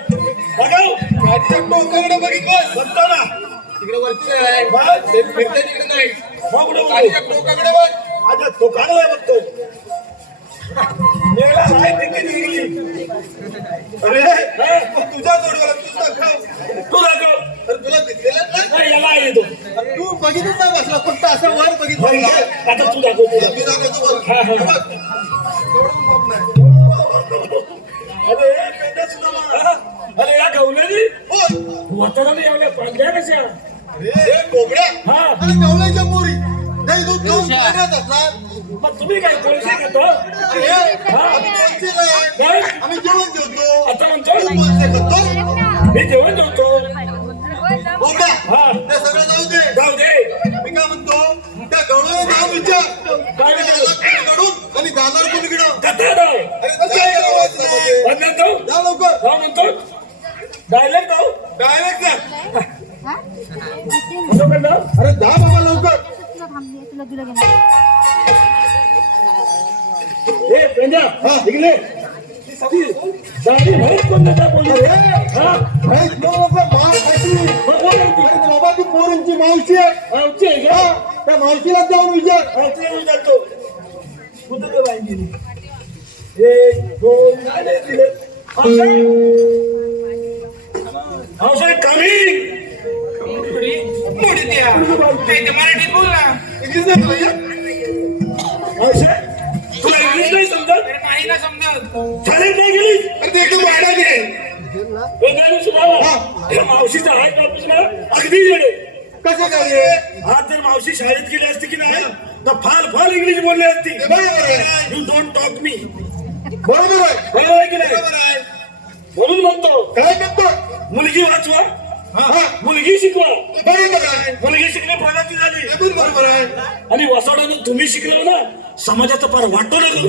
बघा गाडीच्या टोकाकडे बघितलं बघतो ना तिकडे वरती आहे. बस. ते फिरते तिकडे नाही. मग कुठं गाडीच्या टोकाकडे बघ. आता तो काढलाय बघतो मेला आहे तिकीट निघली. अरे मग तुझ्या जोडीवाला तूच दाखव. तू दाखव अरे तुला दिसलेलं नाही. नाही याला येतो अरे तू बघितलं नाही बसला फक्त असं वर बघितलं. आता तू दाखव तू मी दाखवतो बघ. हा, हा. बघ. अरे पेंड्या सुद्धा मला. अरे या गवल्याने बोल. वातावरण एवढ्या पांढऱ्या कशा अरे बोबड्या हा. अरे गवळ्याच्या पोरी नाही दूध खाऊन पाण्यात असणार. मग तुम्ही काय कोळसे घेतो अरे आम्ही कोणचेला आहे. काय? आम्ही जेवण जेवतो. आता म्हणतो तू कोणते करतो? मी जेवण जेवतो बोबड्या हा. ते सगळं जाऊ दे. जाऊ दे मी काय म्हणतो त्या गवळ्याला नाव विचार. काय त्याला कोणी काढून आणि दादार कोणी गिडं. कथा जाऊ अरे कसं आहे आवाज नाही. म्हणतो जा लवकर. जाऊ म्हणतो डायलेक्ट जाऊ डायरेक्ट जा. बरोबर जाऊ अरे जा बाबा लवकर. ए पेंड्या इकडे जाडी माहित कोण देता पोलीस अरे हा माहित नाही बाबा मावशी. मग कोण आहे ती? अरे बाबा ती पोरांची मावशी आहे. आमची आहे का? हा, त्या मावशीला जाऊन विचार. आमची येऊन जातो कुठं ते बाई गेली एक दोन झाले तिले औषध कमी मराठीत बोल ना. इंग्लिश नाही तुला येत? औषध तुला इंग्लिश नाही समजत नाही ना समजत. शाळेत नाही गेली अरे ते एकदम वाढायला आहे. हे नाही सुधारला या मावशीचा हात कापूस ना अगदी येडे कसं काय रे? आज जर मावशी शाळेत गेली असती की नाही तर फार फार इंग्लिश बोलली असती बरोबर आहे. यू डोंट टॉक मी बरोबर आहे. बरोबर आहे की नाही बरोबर आहे. म्हणून म्हणतो काय म्हणतो? मुलगी वाचवा हा, मुलगी शिकवा बरोबर आहे. मुलगी शिकणे प्रगती झाली ते पण बरोबर आहे. आणि वसावड्यानं तुम्ही शिकलो ना समाजाचं फार वाटो लागलो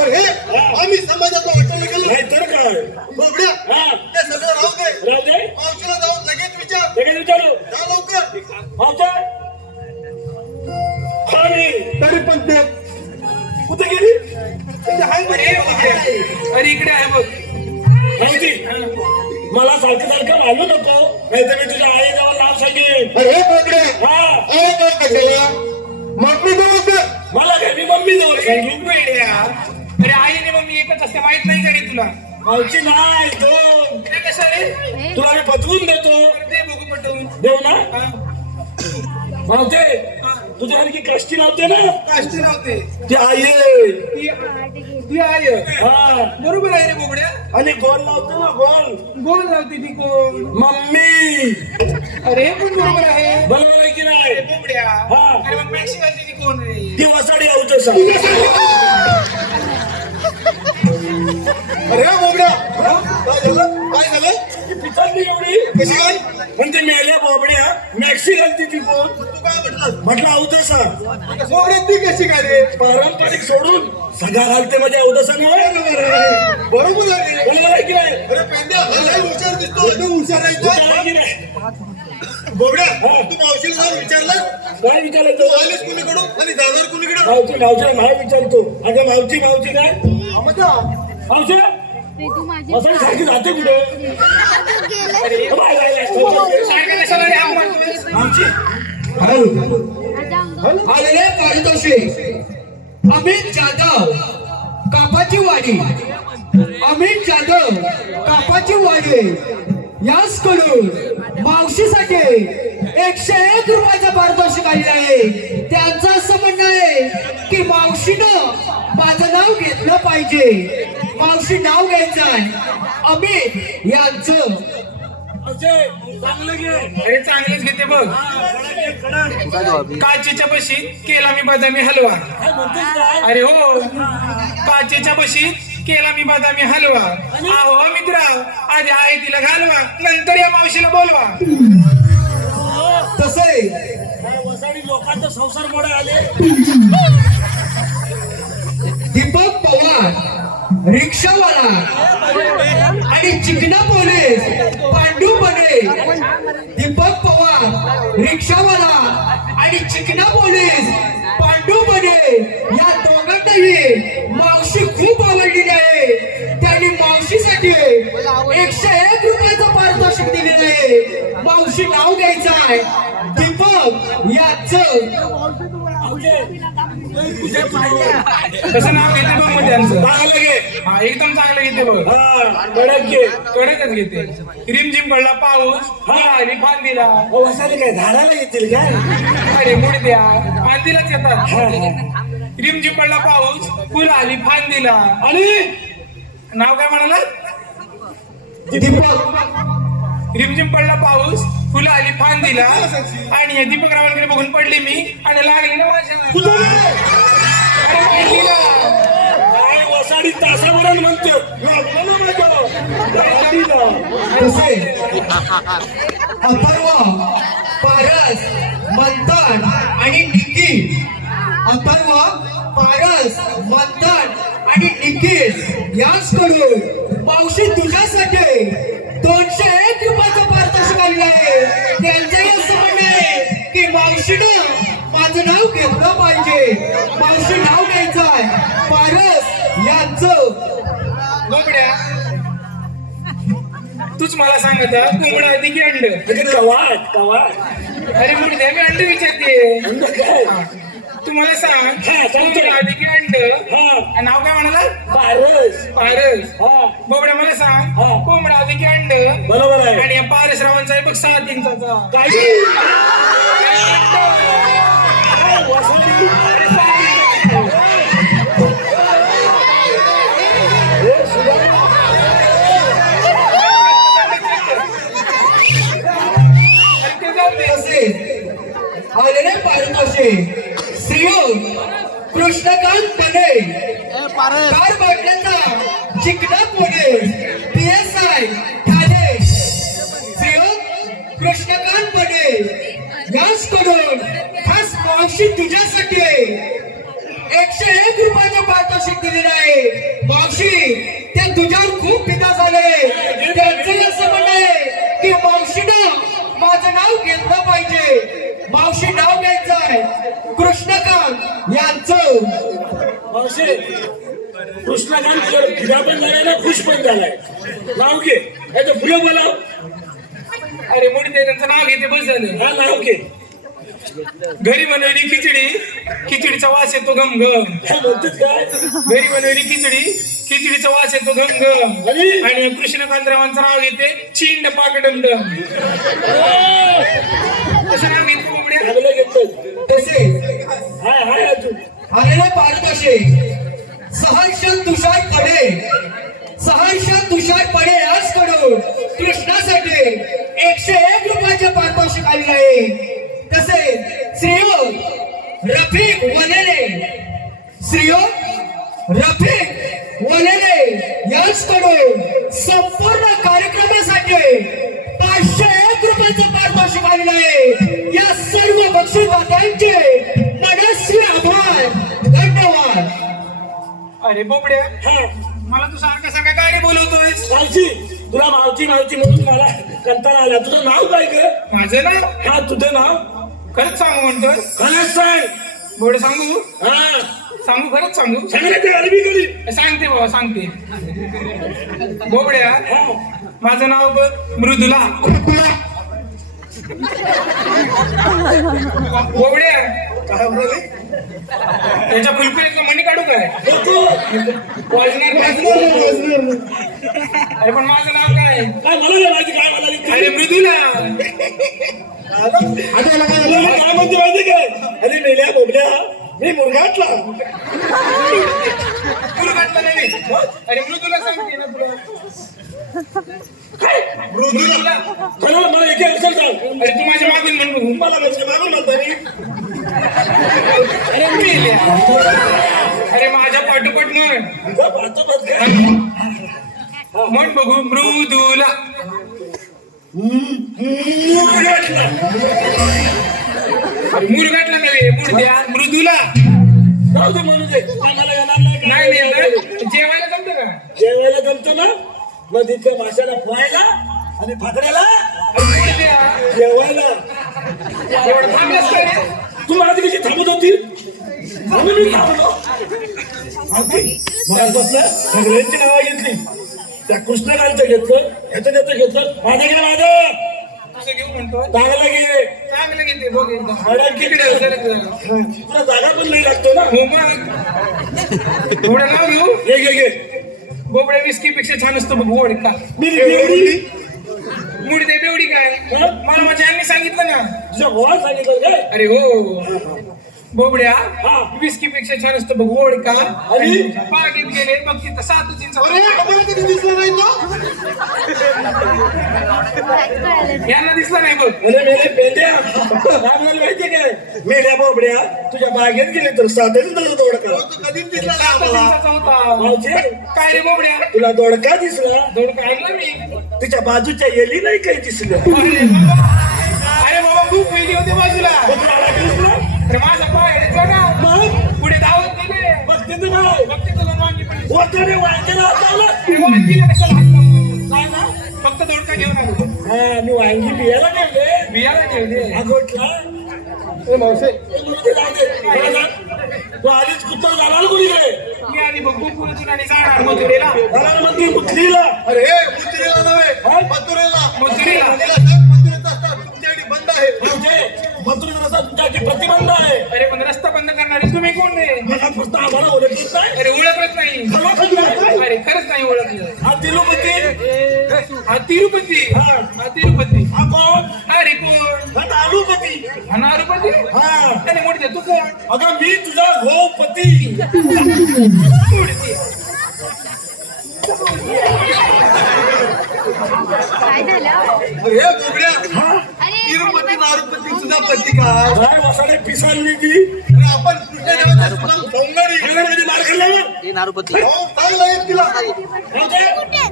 अरे आम्ही समाजाचं वाटवलं गेलो. नाही तर काय बोबड्या हा ते सगळं राहू दे. राहू दे मावशीला जाऊन लगेच विचार. लगेच विचारू जा लवकर. मावच्या खाली तरी पण ते कुठे गेली अरे इकडे आहे बघ. माहिती मला सारखं सारखं आलो नको नाही तर मी तुझ्या आई जवळ नाव सांगेन अरे बोबड्या हा अरे काय कशाला मग मी काय म्हणतो? मला काय मी मम्मी जवळ सांगेन वेड्या. अरे आई आणि मम्मी एकच असते माहित नाही का रे तुला. मावची नाही दोन ते कसं रे तुला मी पटवून देतो ते बघू पटवून. देऊ ना म्हणते तुझ्या आणखी कष्टी नव्हते ना काष्टी लावते. ती आई आहे. ती आहे. हा बरोबर आहे रे बोबड्या. आणि गोल लावतो ना गोल गोल लावते ती कोण. मम्मी अरे हे पण बरोबर आहे. बरोबर आहे की नाही अरे बोबड्या. हा. अरे मग मॅक्सी घालते ती कोण रे. ती वसाडी आवतं सांग अरे बोबड्या काय झालं? काय झालं? पितांनी एवढी कशी काय? म्हणजे मेल्या बोबड्या मॅक्सी घालती ती कोण तू काय म्हटलं? म्हटलं अवतसा बोबड्या ती कशी काय रे? पारंपरिक सोडून सगळा घालते म्हणजे अवतसा नाही बरोबर आहे. बरोबर आहे. बरोबर आहे की नाही अरे पेंड्या लय हुशार दिसतो. एकदम हुशार आहे तो. हुशार आहे की नाही बोबड्या तू मावशीला जाऊन विचारलं? काय तू विचारायचं आलीस कुणीकडून आणि दादार कुणीकडून? मावची नाव विचारतो अगं मावची काय आमच्या मावशी वसाडी सारखी जाते कुठे सांगायला सगळे हाक मारतोय. मावशी आलेले पारितोषिक अमित जाधव कापाची वाडी. अमित जाधव कापाची वाडी याचकडून मावशीसाठी 101 रुपयाचं पारितोषिक आलेलं आहे. त्यांचं असं म्हणणं आहे की मावशीनं माझं नाव घेतलं पाहिजे. मावशी नाव घ्यायचं आहे अमित यांचं. चांगलं घे अरे चांगलेच घेते बघ. काचेच्या बशीत केला मी बदामी हलवा. काय म्हणतेस काय अरे हो काचेच्या बशीत केला मी बदामी हलवा. अहो मित्रा, आधी आहे तिला घालवा, नंतर या मावशीला बोलवा. तसे लोकांचा संसार मोडा आले. दीपक पवार रिक्षावाला आणि चिकना पोलीस पांडू बने. दीपक पवार रिक्षावाला आणि चिकना पोलीस पांडू बने या दोघांनाही मावशी खूप आवडलेली आहे. त्यांनी मावशीसाठी 101 रुपयाचं पारितोषिक दिलेलं आहे. मावशी नाव घ्यायचं आहे दीपक याचं. कसं नाव घेते बघ मग त्यांचं. चांगलं घे. हा एकदम चांगलं घेते बघ. हा, कडक घे. कडकच घेते. रिमझिम पडला पाऊस, आणि फांदीला. अहो, वसाले काय झाडाला येतील काय? अरे मुडद्या फांदीलाच येतात. रिमझिम पडला पाऊस, फुल आली फांदीला. आणि नाव काय म्हणाला? दीपक रिमझिम पडला पाऊस, फुलं आली फांदीला. आणि या दीपक रावांकडे बघून पडली मी आणि लागली ना माझ्या. कुठं? अरे फांदीला. काय वसाडी तासाभरात म्हणतो लागलं ना माझ्या. तसे अथर्व, पारस, मंथन आणि निखिल. अथर्व, पारस, मंथन आणि निखिल याचकडून मावशी तुझ्यासाठी 201 रुपयाचं पारितोषिक आलेलं आहे. त्यांचंही असं म्हणणं आहे की मावशीनं माझं नाव घेतलं पाहिजे. मावशी नाव घ्यायचं आहे पारस यांचं. बोबड्या, तूच मला सांगत कोंबडा आधी की अंड. म्हणजे कवाट कवाट. अरे मुडद्या, मी अंड विचारते. म्हणजे काय? तू मला सांग हा, सांगतो. कोंबडा आधी की अंड. हा, नाव काय म्हणाला? पारस. पारस. हा, बोबड्या मला सांग हा. कोंबडा आधी की अंड. बरोबर आहे. आणि या पारस रावांचा आहे बघ 6 इंचाचा. काय? वसाडी. अरे 6 इंचाचा. हे सुद्धा. अरे ते जाऊ दे. तसे आलेले पारितोषिक श्रीयुत कृष्णकांत बने, कार बाटल्याचा चिकना पोलीस PSI ठाणे. श्रीयुत कृष्णकांत बने याचकडून खास मावशी तुझ्यासाठी 101 रुपयाचं पारितोषिक दिलेलं आहे. मावशी ते तुझ्यावर खूप पिता झाले. त्यांचंही असं म्हणणं आहे की मावशीनं माझं नाव घेतलं पाहिजे. मावशी नाव घ्यायचं आहे कृष्णकांत यांचं. मावशी कृष्णकांत फिरा पण झालाय ना, खुश पण झालाय. नाव घे. याचं पुढे बोलाव. अरे मुडदे, त्यांचं नाव घेते बस झालं. हा, नाव घे. घरी बनवली खिचडी, खिचडीचा वास येतो घम घम. काय म्हणतात काय? घरी बनवली खिचडी, खिचडीचा वास येतो घम घम. आणि कृष्णकांतरावांचं नाव घेते चिंड पाकडंडम. असं नाव घेते कोंबड्या. चांगलं घेतलं. तसे हाय हाय अजून. आलेले पारितोषिक सहर्ष तुषार पडे, सहर्ष तुषार पडे याचकडून कृष्णासाठी 101 रुपयाचे पारितोषिक आलेले आहे. तसे श्रीयुत रफिक वलेले, श्रीयुत रफिक वलेले याचकडून संपूर्ण कार्यक्रमासाठी 501 रुपयाचं पारितोषिक आलेलं आहे. या सर्व बक्षीसदात्यांचे मनस्वी आभार, धन्यवाद. अरे बोबड्या, हा, मला तू सारखा सारखा काय रे बोलवतोयस? मावशी तुला मावची मावची म्हणून मला कंटाळा आला. तुझं नाव काय ग? माझं ना हा, तुझं नाव खरंच सांगू म्हणतोय. खरंच सांग. बोबडे सांगू हा, सांगू खरंच सांगू. सांगायचं अरबी कधी? सांगते बाबा सांगते. बोबड्या, हा, माझं नाव बघ मृदुला. बोबड्या, काय म्हणाले? त्याच्या फुलफिलीचं मनी काढू काय? नको. वाजणार अरे पण माझं नाव काय? काय म्हणाले? माहिती काय म्हणाली? अरे मृदुला. तुला काय म्हणते माहिती काय? अरे मेल्या बोबड्या, मी मुरघाटला. तुला घातलं नाही. अरे मृदुला सांगते ना तुला. मृदुला. खरं मला एके असेल सांग. अरे तू माझ्या मागून म्हण बघू. मला माझ्या मागून म्हणता मी. अरे मेल्या. अरे माझ्या पाठोपाठ म्हण. म्हण म्हण बघू मृदुला मुरगाटला नव्हे मुर्द्या मृदुला जाऊ दे म्हणू दे आम्हाला येणार नाही का? नाही नाही जेवायला जमतं का जेवायला जमतं ना मग तिथल्या माशाला पोहायला आणि फाकड्याला मुर्द्या जेवायला एवढं थांबलंस का रे? तू माझी कशी थांबत होती म्हणून मी थांबलो मला बसलं सगळ्यांची नावं घेतली त्या कृष्णकांचं घेतलं ह्याचं घेतलं माझं घे माझं तुझं घेऊ म्हणतो चांगलं घे चांगलं घेते बघ एकदा हाडात तिकडे जरा. तुला जागा पण नाही लागतो ना हो मग थोडं नाव घेऊ घे घे घे बोबड्या विस्की पेक्षा छान असतो बघ गोड का मी एवढी मुडी दे बेवडी काय मला माझ्या यांनी सांगितलं ना तुझ्या भावाला सांगितलं काय अरे हो बोबड्या विस्की पेक्षा छान असतं बघ गोड का आणि बागेत गेले बघ तिथं 7 इंच यांना दिसलं नाही बघ अरे मेले पेंड्या काय म्हणाले माहितीये काय मेल्या बोबड्या तुझ्या बागेत गेले तर साधन दोडका कधीच दिसला 7 इंचाचा होता भाऊजी काय रे बोबड्या तुला दोडका दिसला दोडका आणला मी तुझ्या बाजूच्या येली नाही काही दिसलं अरे बाबा खूप वेगळी होते बाजूला अरे माझा पाय अडकला ना पुढे धावत गेले मग तिथं नाही मग ते तुला वांगी पडली वरच्याने वांग्याला हात लावला. वांगीला कशाला हात लावू? काय ना फक्त दोडका घेऊन आलो हा मी वांगी बियाला ठेवले बियाला ठेवले अगोटला तू आधीच कुत्ता झाला ना कुणीकडे मी आणि बघ गोकुळातून आणि जाणार मथुरेला मला मग ती कुठलीला अरे मुचरीला नव्हे मथुरेला मथुरेला मथुरेत असतात तुमच्यासाठी बंद आहे म्हणजे मथुरेचा रस्ता तुमच्यासाठी प्रतिबंध आहे अरे पण रस्ता बंद करणारे तुम्ही कोण रे मला फक्त आम्हाला ओळखत नाही अरे ओळखत नाही अरे खरंच नाही ओळखलं हा तिरुपती हा तिरुपती हा. हा तिरुपती हा कोण अरे कोण हा तालुपती हा नारुपती हा त्याने मोठे तू कोण अगं मी तुझा गोपती मोडते काय झालं अरे बोबड्या तिरुपती नारुपती तुझा पती काय काय वसाडे पिसाळली ती अरे आपण कृष्णदेवाचा सुनाम सौंदर्य कधी मार खाल्ला ते नारुपती हो, चांगला आहे तिला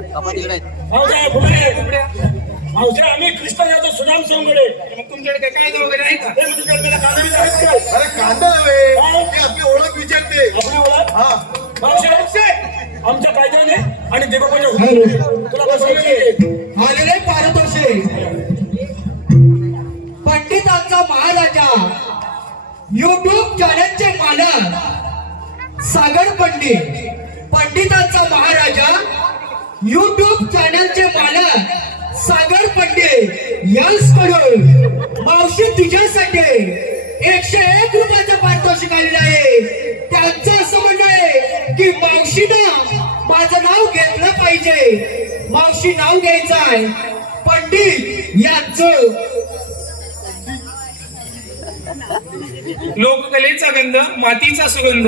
कापा तिकडे आहेत. आम्ही कृष्ण जातो सुदाम सौंगडे मग तुमच्याकडे काय कायदा वगैरे आहे का हे म्हणजे तुझ्याकडे कानाडी आहेत काय? अरे कांदा नव्हे ती आपली ओळख विचारते आपली ओळख हा मावशी, आमच्या कायद्याने आणि देवबाबाच्या हुकुमाने तुला बसवायची आलेले पारतोषे पंडितांचा महाराजा युट्यूब चॅनलचे मालक सागर पंडित पंडितांचा महाराजा युट्यूब चॅनलचे मालक सागर पंडित यांच्याकडून मावशी तुझ्यासाठी 101 रुपयाचं पारितोषिक आलेलं आहे. त्यांचं असं म्हणणं आहे की मावशीनं माझं नाव घेतलं पाहिजे. मावशी नाव घ्यायचं आहे पंडित यांचं. लोककलेचा गंध मातीचा सुगंध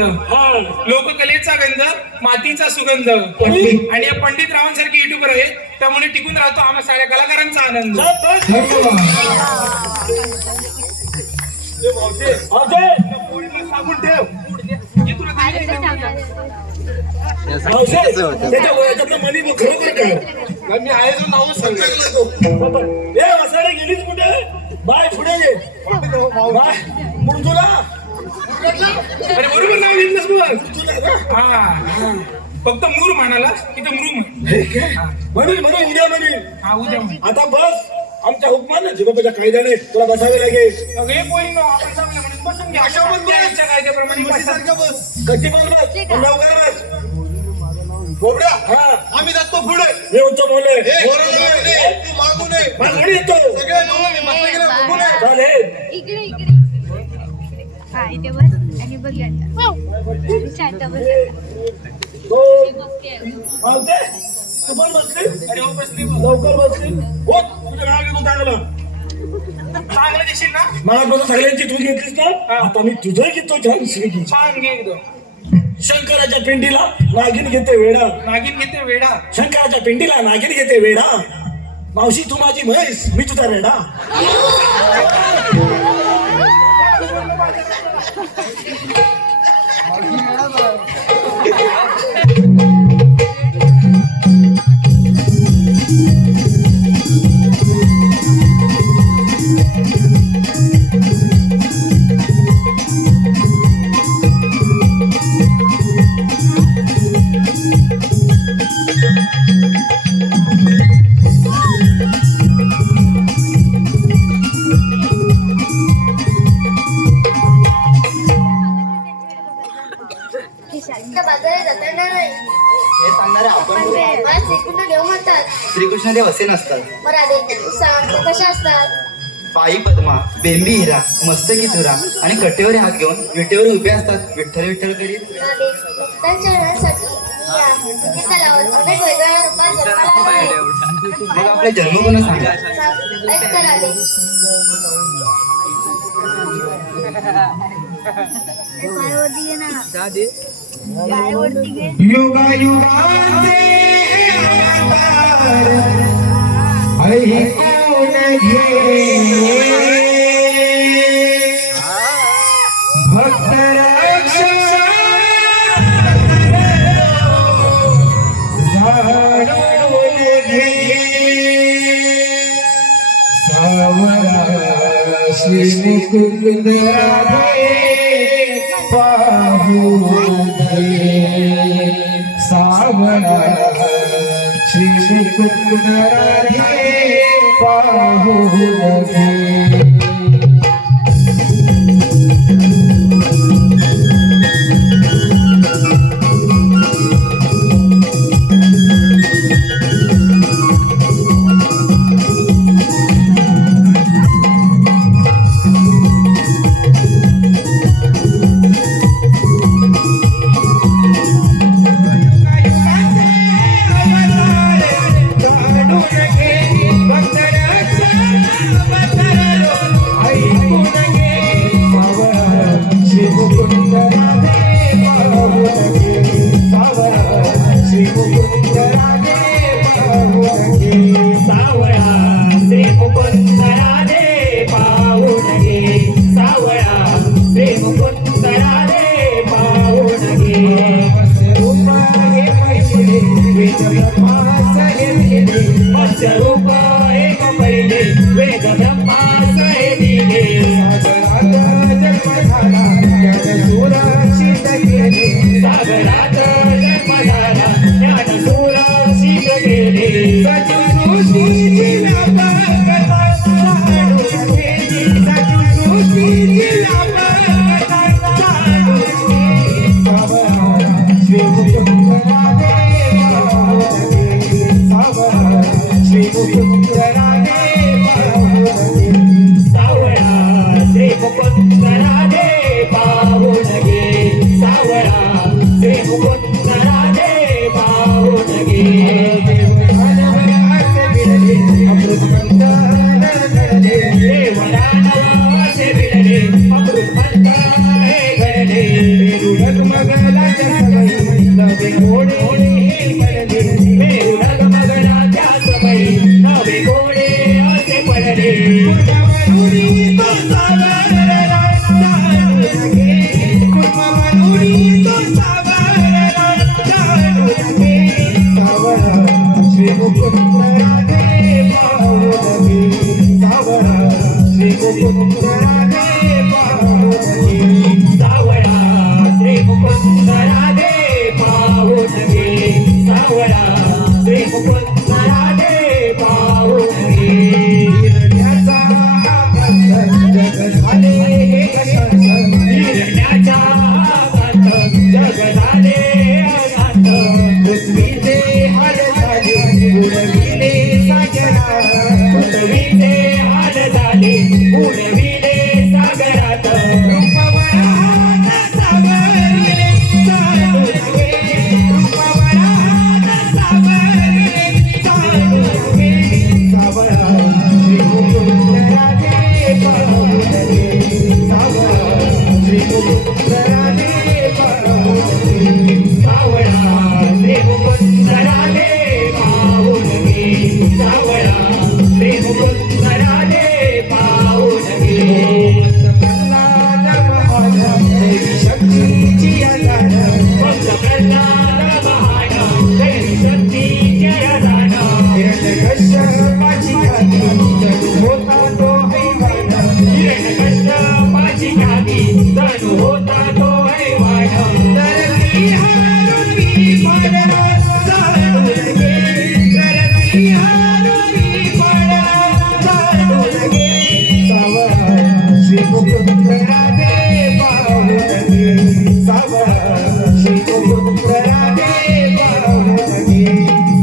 लोककलेचा गंध मातीचा सुगंध आणि या पंडित रावांसारखे युट्यूबर आहेत त्यामुळे टिकून राहतो आम्हा साऱ्या कलाकारांचा आनंद. सांगून ठेव हे तुला काय नाही. मावशी, त्याच्या वयाच्यातलं मनी बघ खरोखर काय मी आहे जो नाव सांगितलं ए वसाडे गेलीच कुठे बाय पुढे ये बाय मुडतुला अरे बरोबर नाव घेतलंस बघ. हा फक्त मूर म्हणाला इथं मूर म्हण. म्हणून म्हणून उद्या म्हणून हा उद्या म्हण. आता बस आमच्या हुकमानं जिबाबाच्या कायद्याने तुला बसावे लागेल. अगं, हे पोरींनो, आपण चांगलं म्हणून बसून घ्या. अशा पण बस. त्यांच्या कायद्याप्रमाणे बसा. म्हशीसारखं बस कशी पण बस पण लवकर बस. बोबड्या हा आम्ही जातो पुढे मी होतो बोले वरून ये, तू मागून ये. मागणी येतो सगळे मिळून मस्त गेले बघून ये. चालेल इकडे इकडे हा इथे बस आणि बघ आता शांत बस तो चालते तू पण बसली अरे हो बसली लवकर बसली हो तुझं नाव घेतो चांगलं चांगलं देशील ना मला बघा सगळ्यांची तू घेतलीस ना आता मी तुझं घेतो छान स्वीटी छान घे एकदम. शंकराच्या पिंडीला नागिन घेते वेडा नागिन घेते वेडा. शंकराच्या पिंडीला नागिन घेते वेडा मावशी तू माझी म्हैस मी तुझा रेडा कृष्णदेव असे नसतात. मग राधे सांग ते कशा असतात? पायी पद्मा, बेंबी हिरा, मस्तकी तुरा आणि कटेवर हात घेऊन विटेवर उभे असतात. विठ्ठल विठ्ठल करीत. राधे भक्तांच्या हरणासाठी मी या तलावात अनेक वेगवेगळ्या रूपात जन्माला आले आहे. मग आपले जन्मगुण सांगा. सांग, ऐक तर राधे. युगा युगाचे अवतार ऐकून घे भक्त रक्षा जाणून घे सावरा श्री मुकुंद राधे पाहू दे सावरा श्री मुकुंद राधे पाहू दे.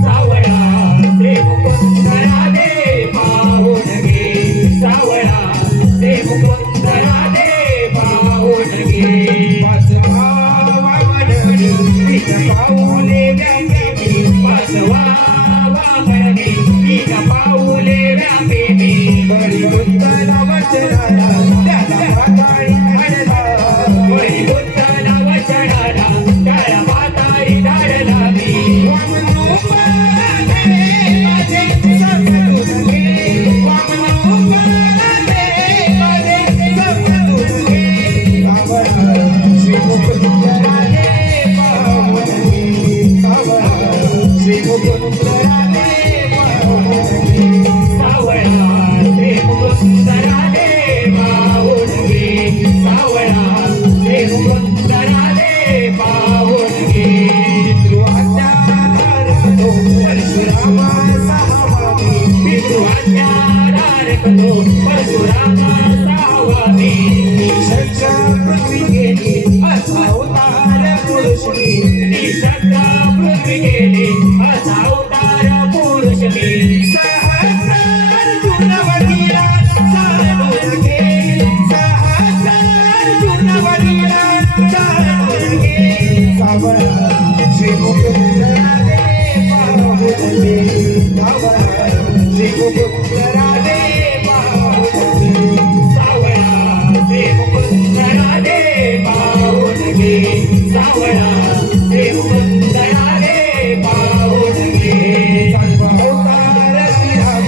सावळा परशुरामा सावामी ईशाच्या पृथ्वी गेली असा अवतार पुरुष मी ईशाच्या पृथ्वी गेली असा अवतार पुरुष मी सहस्रार्जुन वडिला चालून गे सहस्रार्जुन वडिला चालून गे सावळा श्री मुकुंद राधे बाहुबली सावळा श्री मुकुंद राधे बाहुबली सावळा श्री मुकुंद राधे पाऊल घे सावळा श्री मुकुंद राधे पाऊल घे अवतार श्रीराम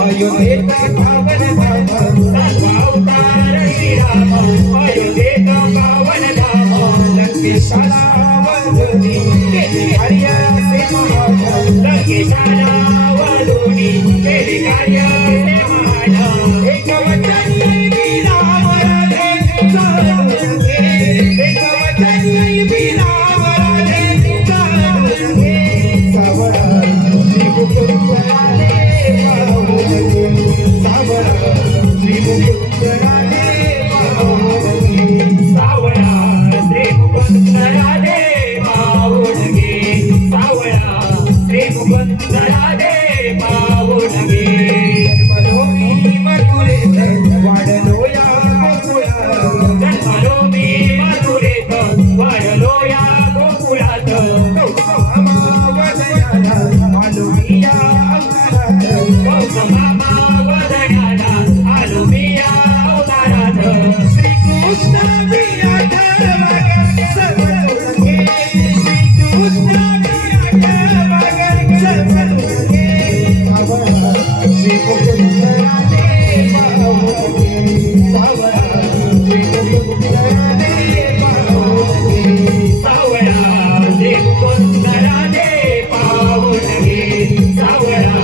अयोध्येत पावन धाम अवतार श्रीराम अयोध्येत पावन धाम लंकेशाला वंदनी केली कार्याचे महान लंकेशाला वळूनी केले कार्य ते महान एक वचन राम राधे चालून गे एक वचन राम राधे चालून गे सावळा श्री मुकुंद राधे बाहुबली सावळा श्री मुकुंद राधे बाहुबली सावळा श्री मुकुंद राधे पाऊल घे सावळा श्री मुकुंद राधे पाऊल घे जन्मलो मी मथुरेत वाढलो या गोकुळात जन्मलो मी मथुरेत वाढलो या गोकुळात मामा वदनाला आलो मी या अंतरात मामा वदनाला आलो मी या अवतारात श्रीकृष्ण विराट मगर सर्वतोल गे श्रीकृष्ण विराट मगर सर्वतोल गे सावळा श्री मुकुंद राधे बाहुबली सावळा श्री मुकुंद राधे बाहुबली सावळा श्री मुकुंद राधे पाऊल घे सावळा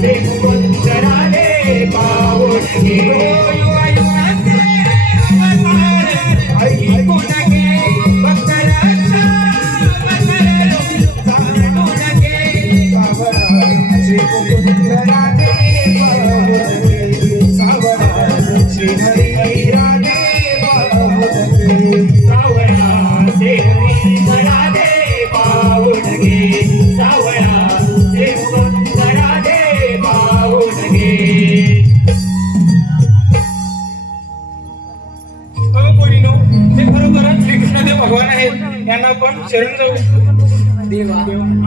श्री मुकुंद राधे पाऊल घे श्री मुकुंद राधे बाहुबली सावळा श्री हरी राधे बाहुबली सावळा श्री मुकुंद राधे पाऊल घे सावळा श्री मुकुंद राधे पाऊल घे पोरीनो ते खरोखरच श्रीकृष्णदेव भगवान आहेत यांना आपण शरण जाऊ देवा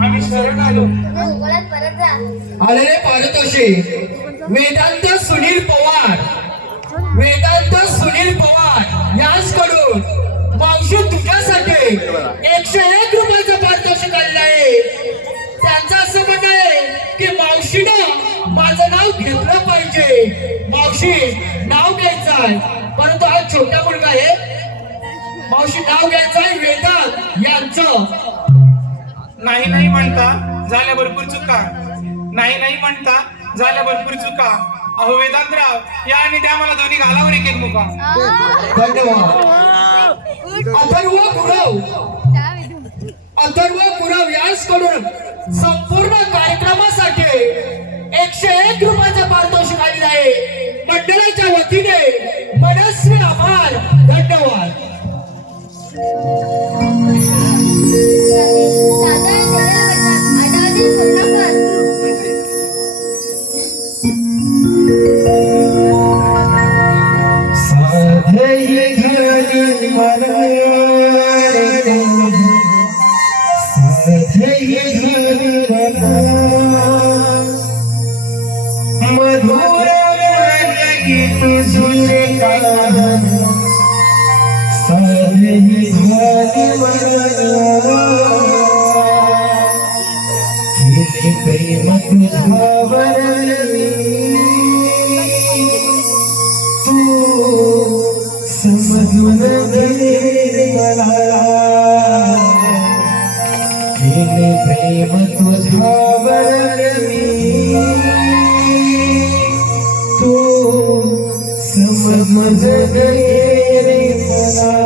आम्ही शरण आलो गोकुळात परत जा आलेले पारितोषे वेदांत सुनील पवार यांच्याकडून मावशी तुझ्यासाठी 101 रुपयाचं पारितोषिक आलेलं आहे. त्यांचं असं म्हणणं आहे की मावशीनं माझं नाव घेतलं पाहिजे. मावशी नाव घ्यायचं आहे परंतु हा छोटा मुलगा आहे. मावशी नाव घ्यायचं आहे वेदांत यांचं. नाही म्हणता झाल्या भरपूर चुका नाही म्हणता झाल्या भरपूर चुका अहो वेदांतराव या आणि द्या मला दोन्ही घालावर एक मुका धन्यवाद. अथर्व गुरव यांच्याकडून संपूर्ण कार्यक्रमासाठी 101 रुपयाचं पारितोषिक आलेलं आहे. मंडळाच्या वतीने मनस्वी आभार. धन्यवाद. साधई घाली मला साधई घाली मला मधुर गीत सुरे कान साधई घाली मला हे प्रेम तुझ्यावर समजून घे मला हे प्रेम तुझ्यावर तू समज घे मला.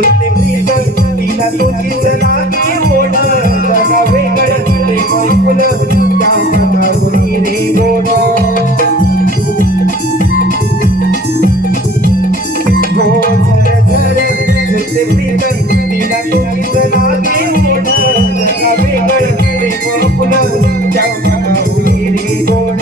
झुलते प्रीत तिला तुझीच लागे ओढ जगा वेगळं प्रेम फुलं त्या मनावरी रे गोड हो झर झर झुलते प्रीत तिला तुझीच लागे ओढ जगा वेगळं प्रेम फुलं त्या मनावरी रे गोड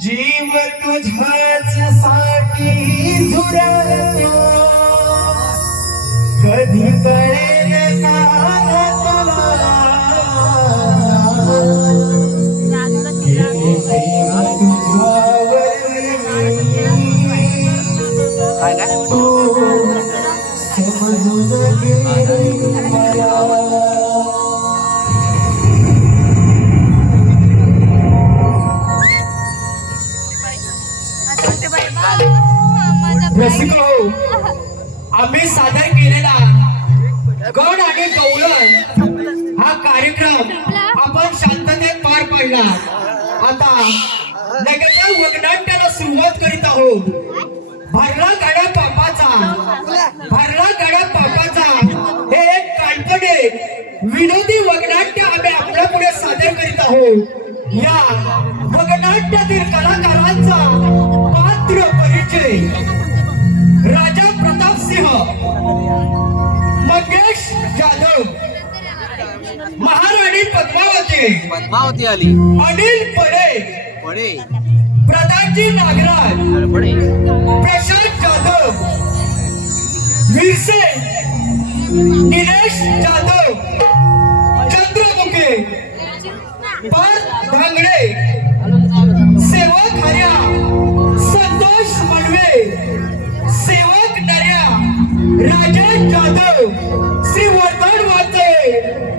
जीव तुझ्याच साठी झुरतो कधी कळेल का तुला समजून घे मला रसिक हो, आम्ही सादर केलेला गड आणि गवळण हा कार्यक्रम आपण शांततेत पार पडला. आता लगेच वगनाट्याला सुरुवात करीत आहोत. भरला गाडा पापाचा हे एक काल्पनिक विनोदी वगनाट्य आम्ही आपल्या पुढे सादर करीत आहोत. या वगनाट्यातील कलाकारांचा पात्र परिचय राजा प्रताप सिंह, मंगेश जाधव, महाराणी पद्मावती आली अनिल पडे, प्रधानजी नागराज, प्रशांत जाधव, वीरसेन, निलेश जाधव, चंद्रमुखे, पार्थ धांगडे, सेवक हर्या, संतोष मनवे, सेवक नर्या, राजेश जाधव, श्री वर्धन वाचे,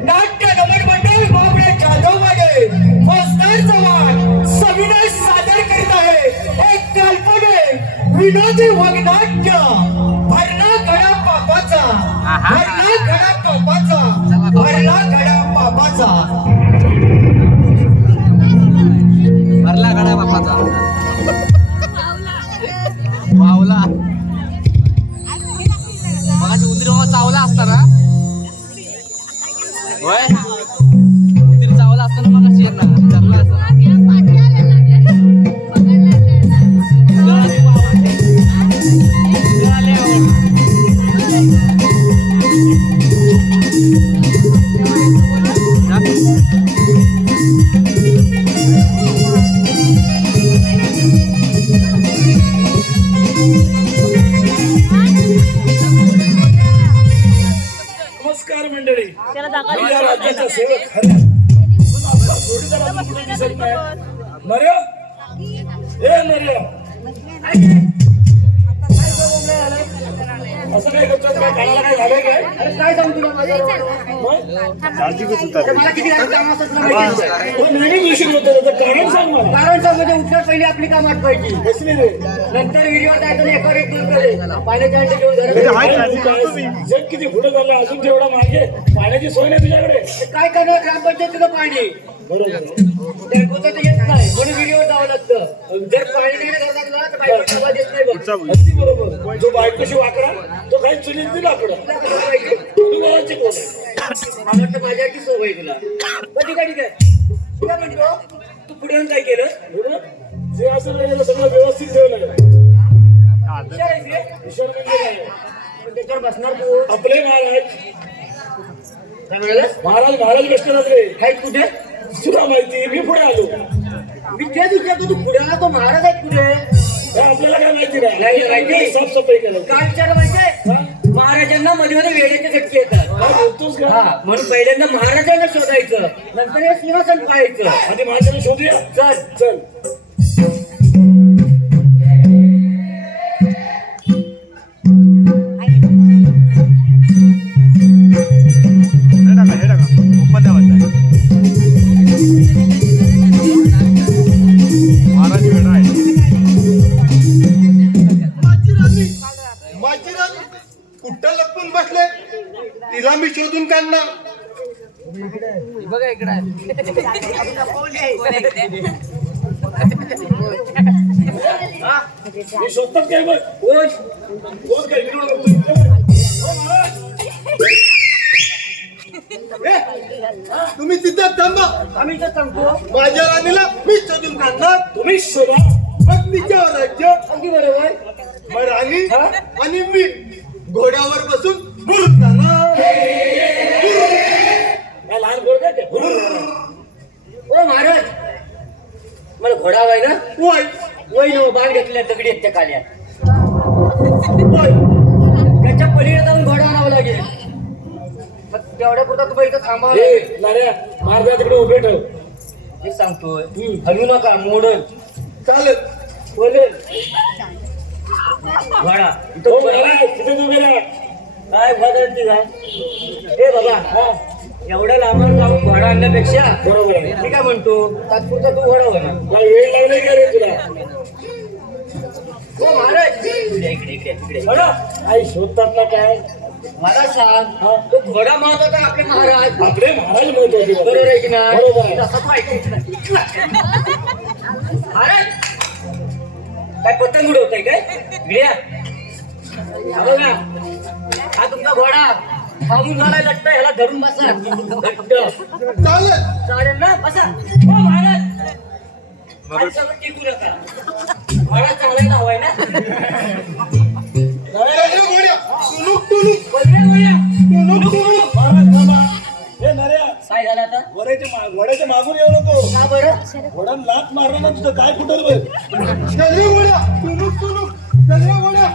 नाट्य नमन मंडळ बाबरे जाधव वाडे, फौजदार चव्हाण सविनय सादर करीत आहे एक काल्पनिक विनोदी वगनाट्य भरला गडा पापाचा, भरला गडा पापाचा, भरला गडा पापाचा. भरला गाड्या बापाचा वावला मगाशी उंदीर बाबा चावला असता ना होय उंदीर चावला असताना मगाशी यांना धरला असता नमस्कार मंडळी. या राज्याचा सेवक खऱ्या आपला जोडीदार अजून कुठे दिसत नाही. नर्या ए नर्या असं काय करतो काय कानाला काय झालंय काय अरे काय सांगू तुला माझ्या मला किती काम असतात नेहमी उशीर होतो त्याचं कारण सांग मला. कारण सांग म्हणजे उत्तर पहिली आपली काम आठवायची कसली रे नंतर व्हिडिओ जायचं एकावर एक दूर करे पाण्याच्या हंडे घेऊन जग किती पुढे झालं अजून जेवढा मागे पाण्याची सोय नाही तुझ्याकडे काय करणार ग्रामपंचायतीचं पाणी बरोबर येत नाही म्हणून व्हिडिओ जावं लागतं. जर पाणी नाही लागला तर बायको आवाज येत नाही बघ. अगदी बरोबर. जो बायकोशी वाकडा तो काही चुलीत दिला आपला मला वाटतं माझ्याची सवय तुला ठीक आहे ठीक आहे तुला म्हणतो तू पुढे काय केलं जे असं सगळं व्यवस्थित ठेवलं त्याच्यावर बसणार तू आपले महाराज महाराज बसणार रे काय कुठे तुला माहिती मी पुढे आलो मी तेच विचारतो तू पुढे आला तो महाराज आहेत कुठे आपल्याला काय माहिती नाही माहिती साफसफाई केलं काय विचार माहितीये महाराजांना मध्ये मध्ये वेड्याचे झटके येतात हा म्हणून पहिल्यांदा महाराजांना शोधायचं नंतर हे सिंहासन पाहायचं आधी महाराजांना शोधूया चल चल माझी राणी कुठं लपून बसले तिला मी शोधून काढणार बघा इकडे शोधतात काय बघ कोण काय तुम्ही तिथं थांबा आम्ही इथं सांगतो माझ्या राणीला मी शोधून काढणार तुम्ही शोधा मग तिच्यावर राज्य अगदी बरोबर मग राणी आणि मी घोड्यावर बसून बुरून जाणार. काय लहान बोल काय ओ महाराज मला घोडा हवाय ना वय वय नो बाण घेतल्या दगडी आहेत त्या काल्यात वय त्याच्या पलीकडे जाऊन घोडा आणावा लागेल मग तेवढ्या पुरता तू इथं थांबावं लागेल महाराजा तिकडे उभे ठेव हे सांगतोय हलू नका मोडल चालेल बोलेल घोडा इथं उभे राहा काय बदलती काय हे बाबा एवढ्या लांबून जाऊन घोडा आणण्यापेक्षा बरोबर आहे मी काय म्हणतो तात्पुरता तू घोडा होणार वेळ लावले का रे तुला हो महाराज इकडे इकडे इकडे इकडे आई शोधतात ना काय मला सांग तो घोडा महत्वाचा आपले महाराज महत्वाचे बरोबर आहे की नाही बरोबर असं ऐकायचं नाही महाराज काय पतंग उडवताय काय इकडे या. हा बघा हा तुमचा घोडा थांबून झाला लट्ट ह्याला धरून बसा घट्ट चालेल चालेल ना बसा हो महाराज माणसावर टिकू नका घोडा चालायला हवाय ना चालेल घोड्या टुलुक टुलुक बोलूया बोलूया टुलुक टुलुक महाराज थांबा हे नऱ्या काय झालं आता घोड्याच्या मागून येऊ नको का बरं घोडा लात मारला ना तुझं काय फुटल बघ चल घोड्या टुलुक टुलुक चल घोड्या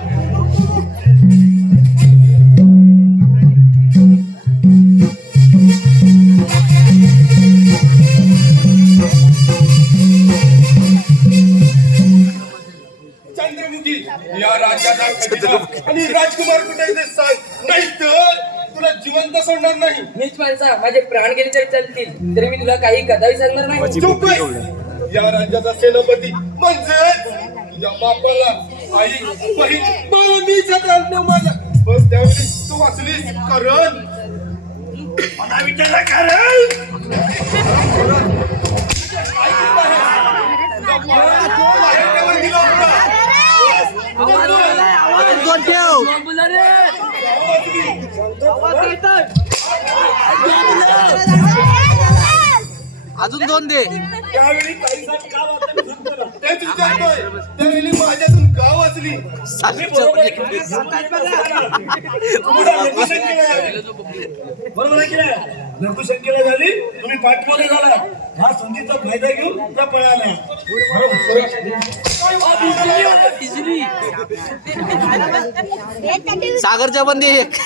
चंद्रमुखी या राज्याचा खजिना आणि राजकुमार कुठे ते सांग नाही तर तुला जिवंत सोडणार नाही मीच माणसा माझे प्राण गेले तरी चालतील तरी मी तुला काही कथाही सांगणार नाही चुप बस. या राज्याचा सेनापती म्हणजे तुझ्या बापाला आई बहीण मला मी छत्र माझा पण त्यावेळी तू वाचलीस कारण मला विचारला अजून 2 दे. त्यावेळी ताईसाठी का वाचलं मी सांगतो ना. तेच विचारतोय त्यावेळी माझ्यातून का वाचली बरोबर आहे की नाही लघुशंकेला झाली तुम्ही पाठीमागे झाला हा संधीचा फायदा घेऊन त्या पळाला सागरच्या पण दे एक.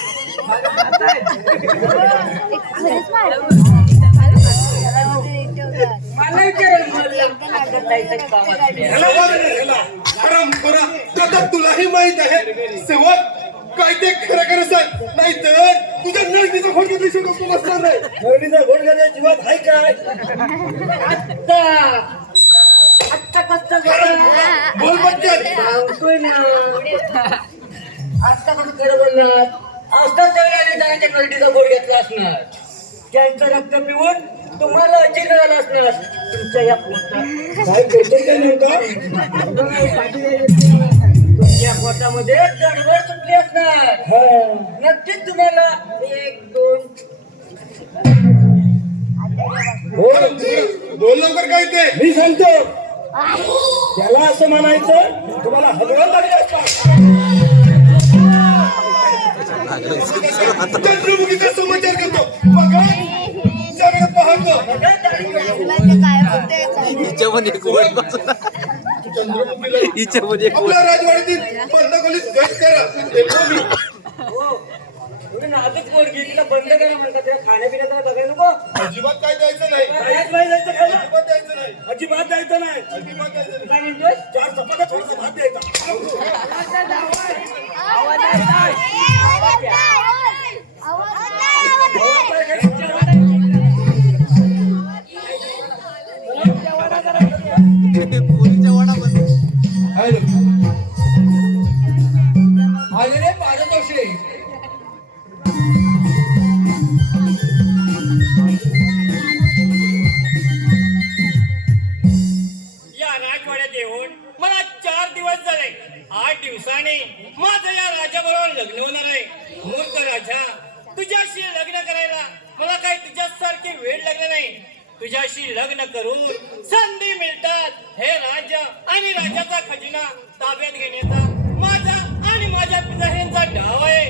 मला आता तुलाही माहित आहे सेवक काय ते खरं खरं सांग नाही तर तुझ्या नळणीचा घोट घेतल्याशिवाय गप्प बसणार नाही नळणीचा घोट घालण्या जीवात आहे काय आत्ता कच्चा बोल पटकन सांगतोय ना आत्ता कसं खरं बोलणार असताच त्यावेळी जाण्याच्या नळणीचा घोट घेतला असणार त्यांचं रक्त पिऊन तुम्हाला अचिंत झालं असणार तुमच्या या काय भेटेल का नेमका तुमच्या पोटामध्ये गडबड सुटली असणार नक्कीच तुम्हाला 1 2 बोल लवकर काय ते मी सांगतो त्याला असं म्हणायचं तुम्हाला हलवून लागले असतात. चंद्रमुखीचा समाचार करतो बघा सगळं पाहतो. हिच्यामध्ये एक वड बसला. हिच्यामध्ये एक वड. आपल्या राजवाड्यातील बंद खोलीत गट करा. येतो मी. तुम्ही नाजूक पोरगी तिला बंद करा म्हणतात ते खाण्यापिण्याचं बघायला नको. अजिबात काय द्यायचं नाही. काहीच नाही जायचं खायला. अजिबात द्यायचं नाही. अजिबात जायचं नाही. अजिबात द्यायचं नाही. काय म्हणतोय 4 चपात्या थोडासा भात द्यायचा. पोरीच्या वडामध्ये. आले रे पारतोषे. या राजवाड्यात येऊन मला 4 दिवस झाले. 8 दिवसांनी माझं या राजाबरोबर लग्न होणार आहे. मूर्ख राजा, तुझ्याशी लग्न करायला मला काही तुझ्यासारखी वेळ लागली नाही. तुझ्याशी लग्न करून संधी मिळतात हे राज्य आणि राज्याचा खजिना ताब्यात घेण्याचा माझा आणि माझ्या पित्याचा डाव आहे.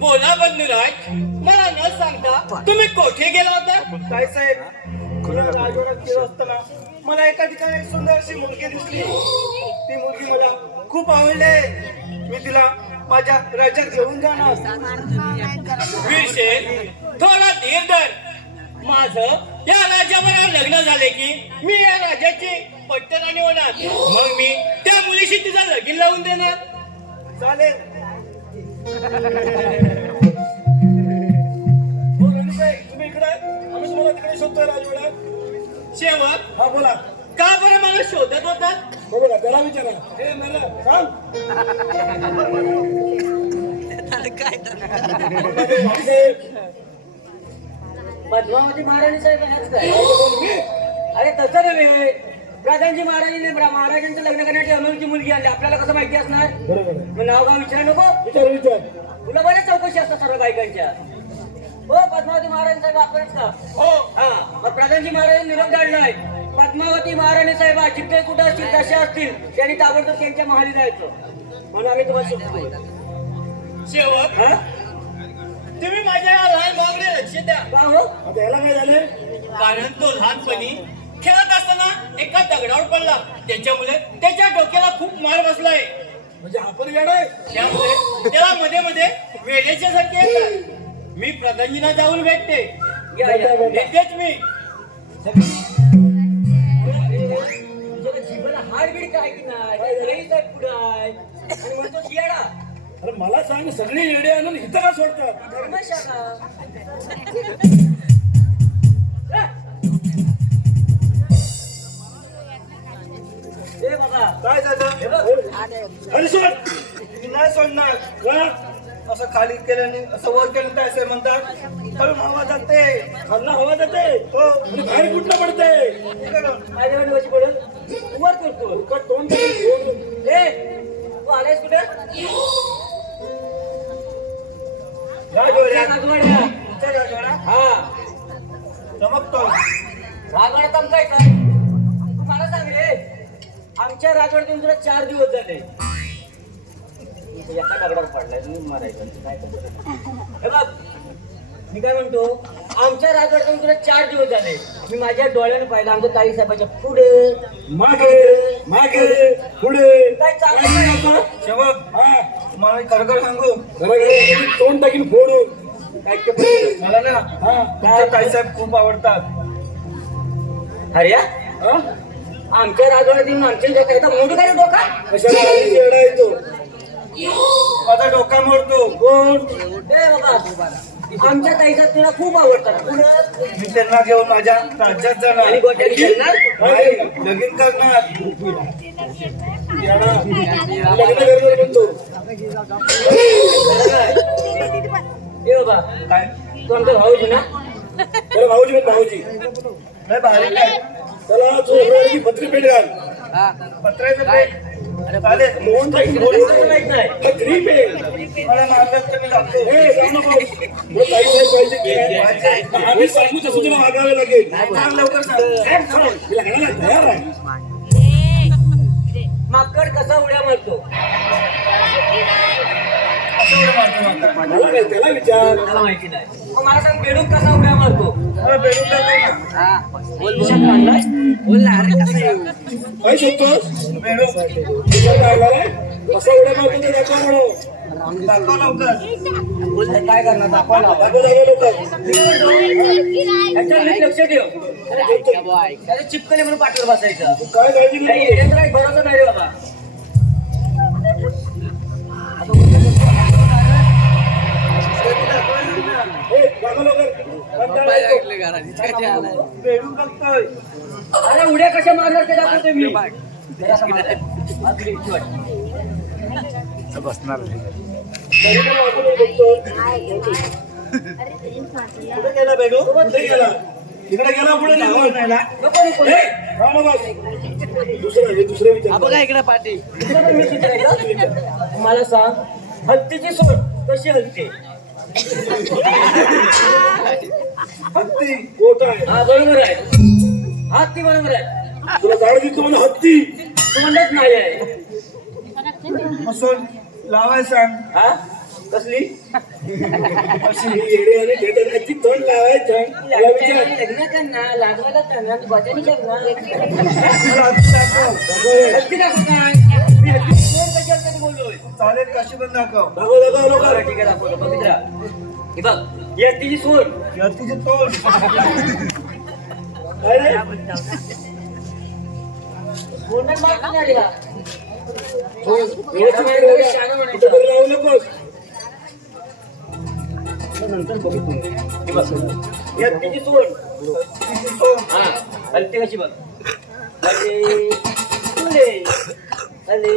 बोला बंधुराज, मला न सांगता तुम्ही कोठे गेला होता? काय साहेब, राजवाड्यात गेलो असताना मला एका ठिकाणी एक सुंदर अशी मुलगी दिसली. ती मुलगी मला खूप आवडली. मी तिला माझ्या राज्यात घेऊन जाणार. वीरशेर, थोडा धीर धर. माझं या राजाबरोबर लग्न झाले की मी या राजाची पट्टराणी होणार. मग मी त्या मुलीशी तिचा लगीन लावून देणार. चालेल. तुम्ही इकडे आम्ही तुम्हाला तिकडे शोधतोय राजवाड्यात. शेवट, हा बोला. का बरं मला शोधत होतात? हो बोला, त्याला विचारा. हे मला सांग. पद्मावती महाराणी साहेब आहेच काय? अरे तसं नव्हे, राजांची महाराणी महाराजांचं लग्न करण्याची अनोळखी मुलगी आली. आपल्याला कसं माहिती असणार? मग नाव गाव विचार नको. विचार. तुला बऱ्याच चौकशी असतात सर्व बायकांच्या. हो, पद्मावती महाराणी साहेब आपणच का? हो. हा, मग प्रधानजी महाराजांनी निरोप धाडलाय. पद्मावती महाराणी साहेब जिथे कुठे असतील कसे असतील त्यांनी ताबडतोब त्यांच्या महाली जायचं म्हणून आम्ही तुम्हाला शिकतोय. शेवट, तुम्ही माझ्या या लहान भावाकडे लक्ष द्या. का हो? आता याला काय झालं? कारण तो लहानपणी खेळत असताना एका दगडावर पडला. त्याच्यामुळे त्याच्या डोक्याला खूप मार बसलाय. म्हणजे आपण वेळ त्यामुळे त्याला मध्ये मध्ये वेड्याच्या सारखे येतात. मी प्रधानजींना जाऊन भेटते. येतेच मी. जीवाला हाडबीड काय की नाही पुढं आहे आणि म्हणतो येडा. अरे मला सांग, सगळे येडे आणून इथं का सोडतात? धर्मशाला. ए बाबा, काय झालं? खाली सोड. मी नाही सोडणार. का? असं खाली केल्याने असं वर केलं तर असं म्हणतात खालून हवा जाते. खालून हवा जाते. हो. आणि बाहेर कुठलं पडते? माझ्या वेळी कशी पडेल? वर करतो का तोंड तरी ए तू आलायस कुठे? राजवाड्या. हा, चमकतो. राजवाड्यात चमकायचा. तू मला सांग रे, आमच्या राजवाड्यातून तुला 4 दिवस झाले. एका दगडावर पडलाय तुम्ही मारायचं काय करतो? हे बघ, मी काय म्हणतो, आमच्या राजवाड्यातून तुला 4 दिवस झाले. मी माझ्या डोळ्याने पाहिलं आमच्या ताई साहेबाच्या पुढे मागे पुढे काय चाललं. शेवक, हा मला खरखर सांगू, तोंड टाकीन फोडून. काय ते पुढे? मला ना तुमच्या ताईसाहेब खूप आवडतात. अरे या, हा? आमच्या राजवाड्यात येऊन आमच्या डोक्याचा मोठं काय डोका? कशाला येडा येतो? माझा डोका मोडतो. कोण? ए बाबा, आमच्या ताईचा तुला खूप आवडतात. पुढं मी त्यांना घेऊन माझ्या राज्यात जाणार. आणि गोट्याने खेळणार? नाही, लगीन करणार. येडा. लग्न करणार म्हणतो. ए बाबा, काय? तू आमचा भाऊजी ना? त्याला भाऊजी म्हणतो, भाऊजी. नाही बारीक काय? त्याला चोरवाडीची पत्री पेट घाल. पत्र्याचं पेट चालेल मोहन काही कसं माहित नाही हा ग्रीप आहे मला मारलं तर मी जातो जाऊ नको काही नाही पाहिजे आम्ही सांगू तसं तुला मागावे लागेल सांग लवकर सांग लग्नाला तयार आहे माकड कसा उड्या मारतो असं एवढं मारतो मला काय त्याला विचार मला माहिती नाही मग मला सांग बेडूक कसा उड्या मारतो बेडून काय काय शिकतोस बेडूक कसं उड्या मारतो ते दाखवा म्हणून दाखवा लवकर काय करणार दाखवायला दाखव लवकर याच्यावर नीट लक्ष ठेव त्याला चिपकले म्हणून पाठीवर बसायचं काय काळजी काही नाही येड्यांचं काही भरोसा नाही रे बाबा दाखव लवकर बेडूक बघतोय अरे उड्या कशा मारणार ते दाखवते मी जरा असं मार. आज भीती वाटते. तरी पण वाकून बघतोय कुठे गेला बेडू कुठे गेला तिकडे गेला पुढे निघून नको नको दुसरे विचार बघा इकडे पाठी दुसरं पण मी विचारायचं मला सांग हत्तीची सोड कशी हलते हत्ती गोट आहे हा बरोबर आहे हत्ती बरोबर आहे तुला गाडी दिसतो म्हणजे हत्ती तू म्हणत नाही आहे असं लावाय सांग हा कसली अशी येडे आणि भेटण्याची तोंड लावायचं त्याला विचार लग्न करणार लागला करणार बचानी करणार मला हत्ती दाखव हत्ती दाखव काय मी हत्तीची सोड कशी हलते ते बोललोय चालेल काशी पण दाखव दाखव लवकर ठीक आहे दाखवतो बघितला हे बघ ही हत्तीची सोड हत्तीचे तोंड काय रे बोलण्यात मार्क नाही आलेला. व्यवस्थित राहू द्या. शाणं म्हणायचं. कुठं तरी लावू नकोस नंतर बघितलं हे बघ ही हत्तीची सोड हा हलते कशी बघ हले तुले हले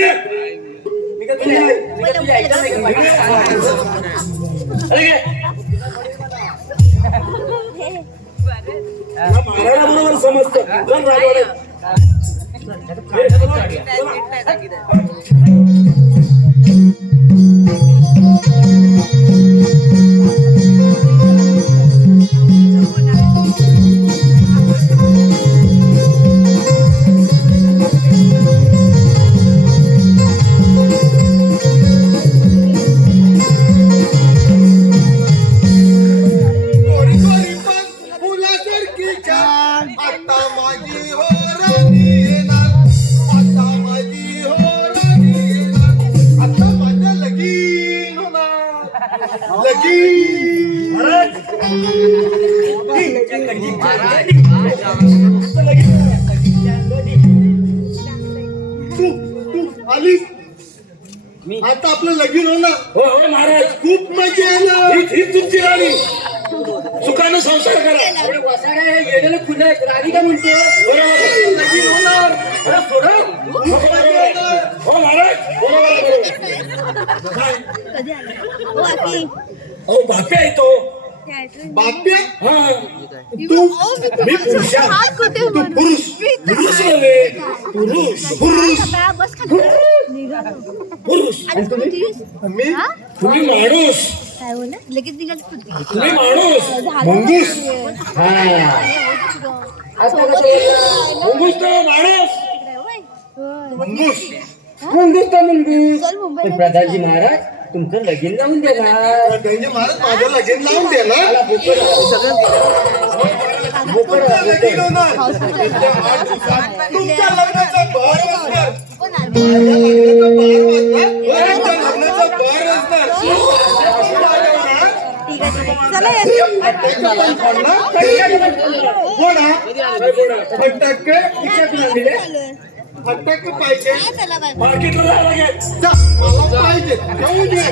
मी का तुझ्या ऐकलं नाही का? अरे काय? मारायला बरोबर समजतं चल राजवाडे गोरी गोरी पण फुलासारखी छान आता माझी हो राणी येणार आता माझी हो राणी येणार आता माझं लगीन होणार लगीन तू आलीस आता आपलं लगीन होणार हो हो महाराज खूप मजा येणार ही तुमची राणी सुखानं संसार करा एवढे वसाडे आहे, येडेलं खुलं आहे. राणी काय म्हणते लगीन होणार अरे सोडा हो महाराज हो बाप्या आहे तो बाप्या हा तू मी पुरुष आहे. तू पुरुष पुरुष नव्हे पुरुष पुरुष पुरुष मी तुम्ही माणूस लगेच निघाली तुम्ही माणूस मंगूस हा मंगूस तो माणूस मंगूस मंगूस तर मंगूस चल मुंबई पण प्रधानजी महाराज तुमचं लगीन लावून देणार त्यांचे महाराज माझं लगीन लावून दे ना तुमचं लगीन होणार येत्या 8 दिवसात तुमच्या लग्नाचा बहर वाजणार माझ्या लग्नाचा बहर वाजणार ठीक आहे चला कोण फटाके फटाके पाहिजे चला बाय मार्केटला जायला लागेल जा, मला पाहिजे येऊ दे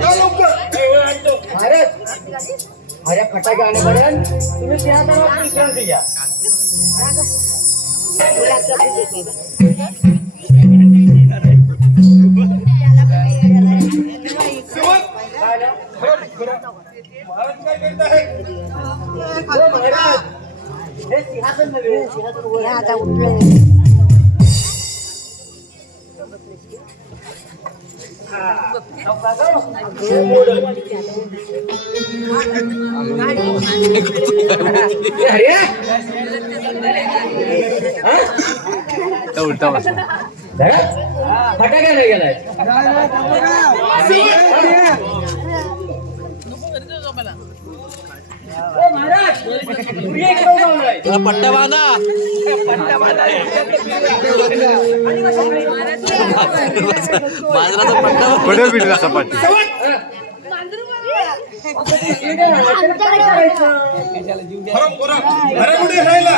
जा लवकर महाराज अरे फटाके आणेपर्यंत तुम्ही त्या दरात विश्रांती घ्या सेवक महाराज काय करत आहे? हो महाराज, हे सिंहासन नव्हे, सिंहासन वर आहे. उलटा बसला. फटाक्या नाही गेलाय. ओ महाराज, पुढे एक गाव लावलाय. त्याला पट्ट्या बांधा. मांजराचा पट्टा पडे बिडला सपाट. काय करायचं? खरं खरं अरे कुठे राहिला?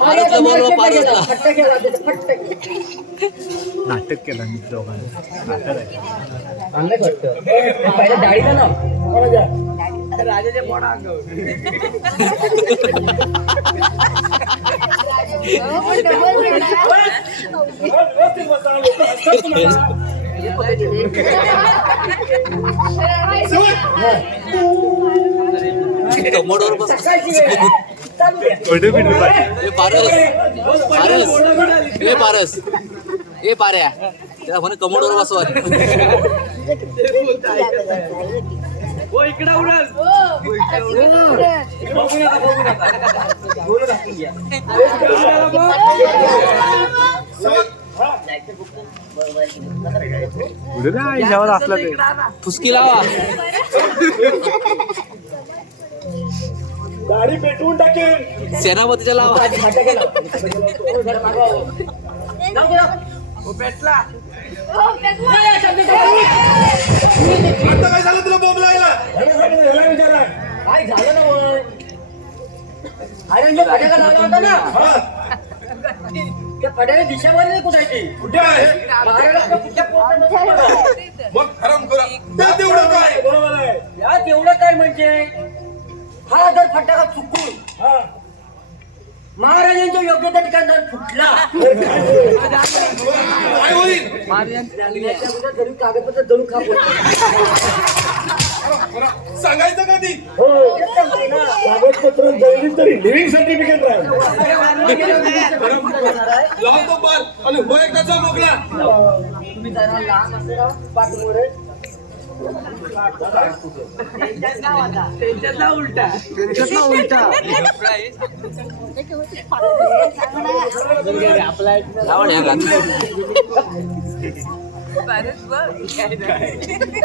पारसला बोलवा, पारसला. फटाके वाजवते, फटाके. नाटक केलं मी दोघांनी. नाटक आहे. चांगलंच वाटतं. पहिलं डाळीला ना राजाच्या पोटा व्यवस्थित बसा, लोक हसतात तुम्हाला. कमोडवर बस. सकाळची वेळ आहे. चालू द्या. ए पारस, पारस, ए पारस, ए पाऱ्या, त्याला म्हणे कमोडवर बसवा. हो इकडे उडाल. बघू नका, बघू नका. बोलू दाखवून घ्या. फुसकी लावा. गाडी पेटवून टाकेल. सेनापतीच्या लावा. फटाके लाव. जाऊ दे, जाऊ. हो, पेटला. ए, शब्द करा. आता काय झालं तुला बोंब लायला? काय झालं ना मग? अरे मी फटाका लावला होता ना, हा, त्या फटाके दिशामध्ये कुठे आहे ती? कुठे आहे? महाराष्ट्राच्या कुठच्या पोटात नसेल बघा. मग खरं करा त्या तेवढं काय? बरोबर आहे. यात एवढं काय म्हणजे, हा जर फटाका चुकून हा. महाराजांच्या योग्य त्या ठिकाणी जर फुटला, काय होईल? त्याच्या अगोदर जरूर कागदपत्र जरूर खापवतील. सांगायचं कधी? हो, तेच सांगतोय ना. कागदपत्र जळली तरी लिव्हिंग सर्टिफिकेट राहील. लावतो पार आणि हो एकदाचा मोकळा. तुम्ही जरा लहान असेल ना, पाठीवर उलटा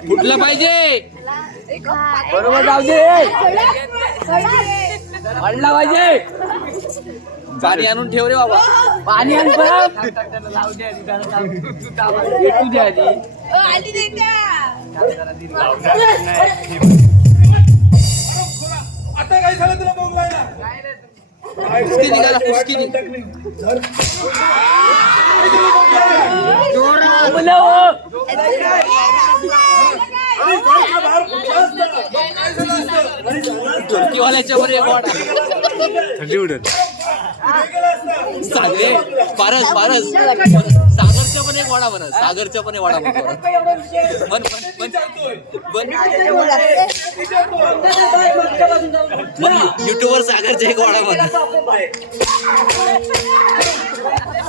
फुटलं पाहिजे. बरोबर जाऊ दे. वाढला पाहिजे. पाणी आणून ठेव रे बाबा. पाणी आण परत. भेटू द्या आधी. आता काय झालं तुला बोंब लायला? फुसकी निघाला, फुसकी निघाला. ढोलकीवाल्याच्या वर एक वाडा. थंडी उडत. सागरे पारस, पारस, सागरच्या पण एक वाडा म्हणत. सागरच्या पण एक वाडा म्हणतो. युट्यूबवर सागरच्या एक वाडा म्हणत.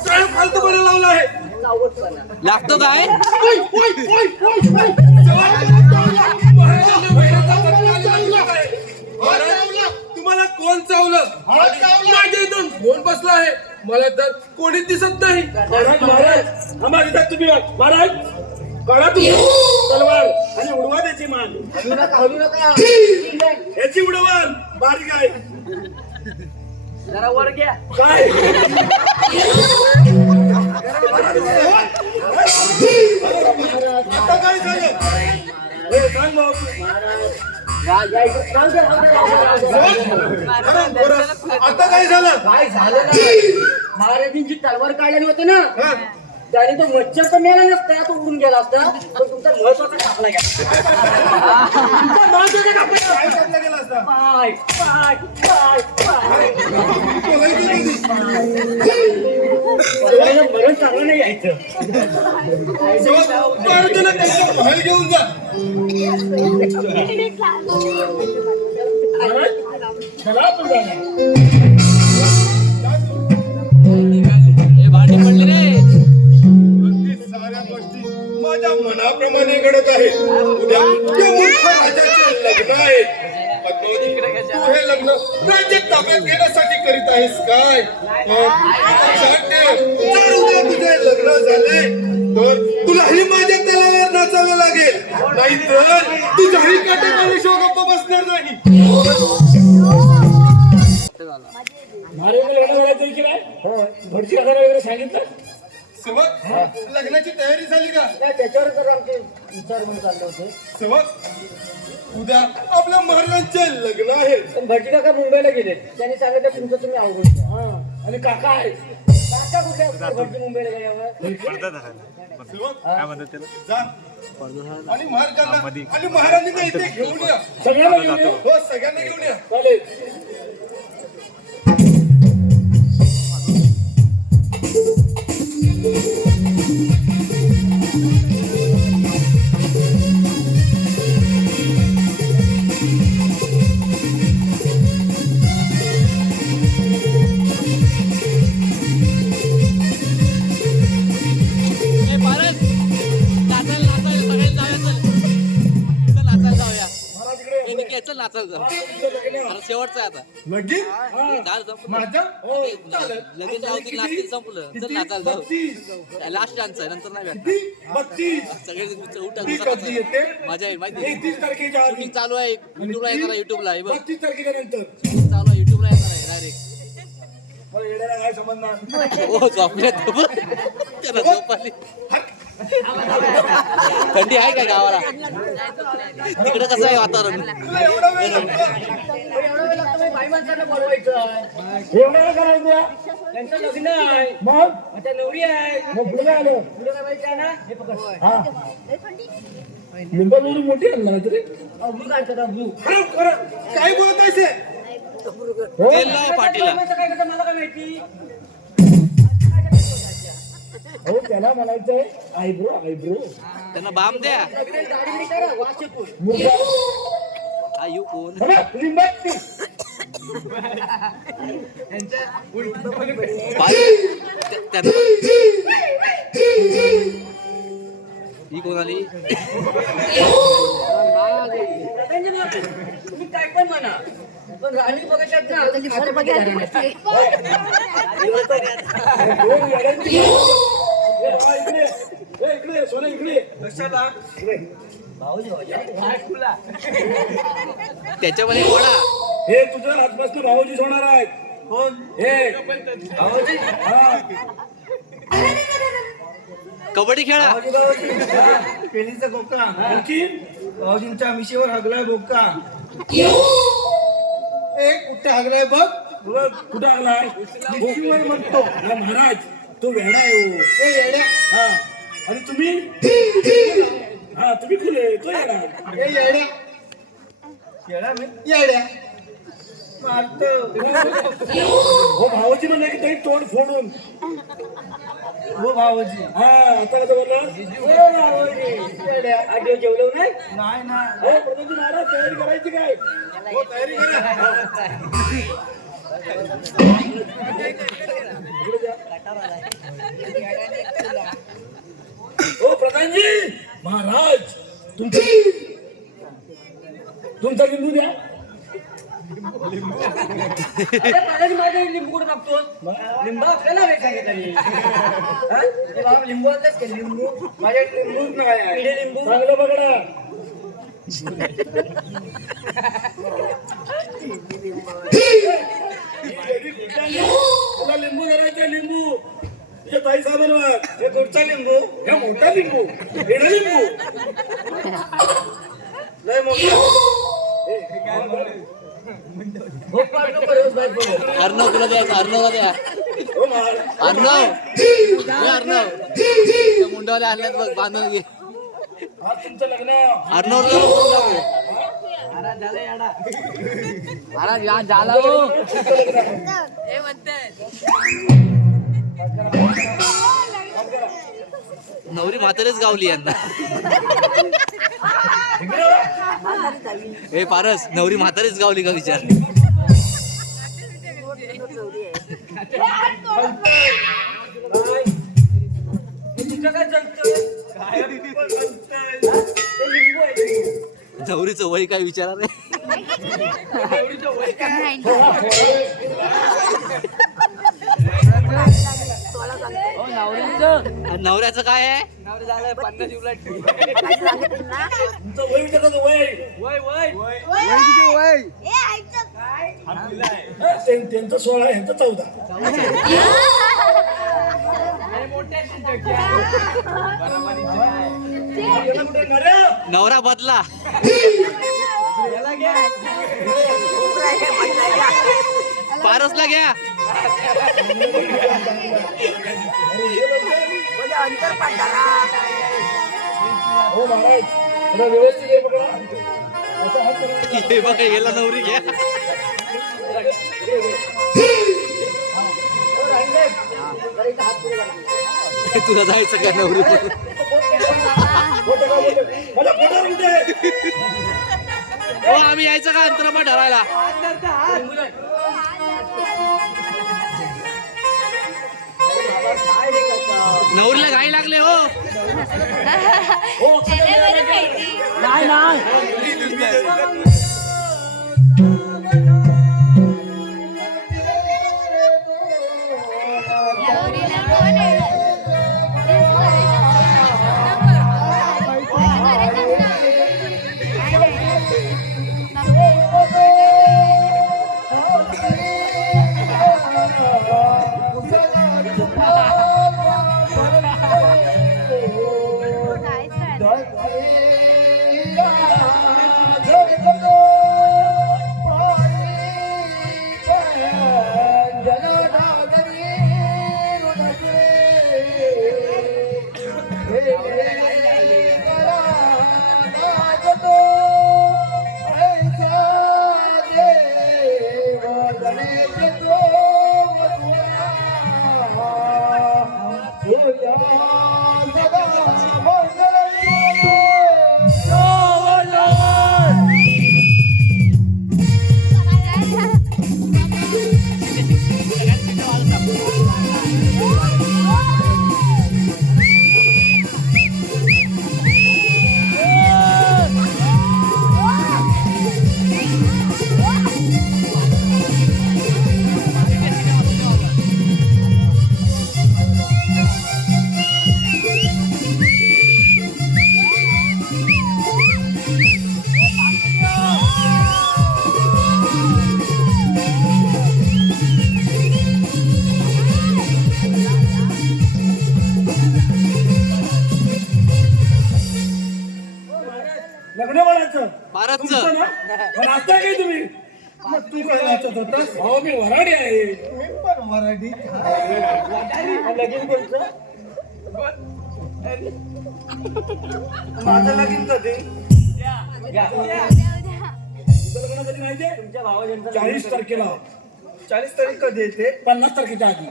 काय फालतूपणा लावला आहे? लागतो काय? तुम्हाला कोण चावलं? माझ्या इथून फोन बसला आहे, मला तर कोणीच दिसत नाही. महाराज आम्हाला इथं तुम्ही महाराज काढा तुम्ही तलवार आणि उडवा त्याची मान. याची उडवान बारीक आहे. जरा वर घ्या. काय आता काय झालं? हे सांग भाऊ. आता काय झालं? काय झालं ना, महाराजांची तलवार काढली होती ना, त्याने तो मच्छर तर मेला नसता, तो उडून गेला असता, पण तुमचा महत्वाचा कापला गेला. काय कापला गेला असता? पाय पाय पाय पाय बघायला बरं चांगलं नाही यायचं त्याला त्यांच्या बाहेर घेऊन जा. चला आपण जाऊया. हे भांडी पडली रे. अगदी साऱ्या गोष्टी माझ्या मनाप्रमाणे घडत आहेत. उद्या त्या मूर्ख राजाचे लग्न आहे. पद्मावती, तू हे लग्न राज्य ताब्यात घेण्यासाठी करीत आहेस काय? लक्षात ठेव, जर उद्या तुझे लग्न झाले तर तुलाही माझ्या तलावर नाचावं लागेल, नाहीतर तुझ्याही काटेमारी शोधत बसणार नाही. मारेला लग्न करायचं की नाही? भटजी काकाला वगैरे सांगितलं? सेवक, लग्नाची तयारी झाली का? त्याच्यावर तर आमचे विचार म्हणून चालले होते. सेवक, उद्या आपल्या महाराजांचे लग्न आहे. पण भटजी काका मुंबईला गेले. त्यांनी सांगितलं तुमचं तुम्ही अवघड. आणि काका आहे. काका कुठे भटजी मुंबईला गेल्यावर? सेवक, जा आणि महाराजांना आणि महाराजांना इथे घेऊन या. सगळ्यांना घेऊन ये. हो, सगळ्यांना घेऊन या. चालेल. ए पारस, नाचायला सगळ्यांनी जाऊया. चल नाचायला जाऊया. ए, निकी, चल नाचायला जाऊ. अरे शेवटचं आहे आता. लगीन चाल संपलं. माझ्या हो, चालेल. लगेच लावतील नाचतील संपलं. चल नाचायला जाऊ. लास्ट चान्स आहे, नंतर नाही भेटणार. 32 सगळे उठा ती कधी येते? मजा येईल माहिती 31 तारखेच्या आधी. शूटिंग चालू आहे. युट्यूबला येणार आहे. युट्यूबला हे बघ 32 तारखेच्या नंतर. शूटिंग चालू आहे. युट्यूबला येणार आहे डायरेक्ट. मला येण्याला काय समजणार? हो झोपले त्याला झोप आली. थंडी आहे काय गावाला? तिकडे कसं आहे वातावरण? तुला एवढा वेळ लागतो? एवढा वेळ लागतो बाई माणसाला बोलवायचं आहे. एवढं काय करायचं? त्यांचं लग्न आहे. मग आता नवरी आहे. मग पुढे आलं पुढे काय पाहिजे ना? हे पकड. हा लिंबाची मोठी आणणार तरी अब्रू काय करता अब्रू? खरं काय बोलत आहेस हे? तेल लाव पाठीला. काय करता मला काय माहिती? हो त्याला म्हणायचंय आयब्रो आयब्रो. त्यांना बाम द्या. दाढी करा वास येतो. हा यू कोण? लिंबाची त्यांना ही कोण आली? तुम्ही काय पण म्हणा पण राणी बघायच्यात ना इकडे सोने इकडे त्याच्यामध्ये कोणा? हे तुझं आजपासून भाऊजीच होणार आहेत. कोण हे भाऊजी? हा कबड्डी खेळा. पेलीचा बोका आणखी भाऊजींच्या मिशीवर हगलाय बोका. कुठे हागलाय बघ. तुला कुठं आलाय मिशीवर म्हणतो हा महाराज तो वेडा आहे हो. ए येड्या, हा आणि तुम्ही हा तुम्ही खुले तो येडा. ए येड्या, येड्या हो भाऊजी म्हणलं की तरी तोंड फोडून. हो भाऊजी. हा आता कसं बोलला? आधी जेवलो नाही नाही ना. हो प्रधानजी महाराज तयारी करायची काय? हो तयारी करा. हो प्रधानजी महाराज तुमचा लिंबू द्या. माझ्या लिंबू कुठे टाकतो लिंबू आपल्याला वेळ सांगितलं लिंबू आणलंच की लिंबू माझ्या लिंबूच नाही लिंबू चांगलं बघा. तुला लिंबू धरायचा लिंबू तुझ्या ताई साबरवर. हे कुठचा लिंबू? हे मोठा लिंबू वेडा लिंबू लय मोठा. अर्णव तुला द्यायचं. अर्णवला द्या. हो महाराज अर्णव हे अर्णव त्या मुंडावाले आणल्यात बघ बांधून घे. आज तुमचं लग्न अर्णवला महाराज या झाला हो हे म्हणते नवरी म्हातारीच गावली यांना हे पारस नवरी म्हातारीच गावली का विचार नवरीचं वय काय विचारा रे नवऱ्याचं काय आहे नवरी झालंय 50 उलट त्यांचं 16 यांचं 14 नवरा बदला पारसला घ्या हो महाराज थोडा व्यवस्थित आहे बघा असं हात करा. हे बघा याला नवरी घ्या तुला जायचं का नवरी बोटं का बोटं? मला बोटावर उठे. हो आम्ही यायचं का अंतरामा ठरायला नवरीला घाई लागले हो लग्न म्हणायचं पारसचं तुमचं ना पण नाचताय काय तुम्ही मग तू काय नाचत होतास हो मी वराडी आहे मी पण मराठी लगीन कोणचं माझं लगीन कधी तुझं लग्न कधी माहितीये तुमच्या भावाजांचं 40 तारखेला 40 तारीख कधी येते 50 तारखेच्या आधी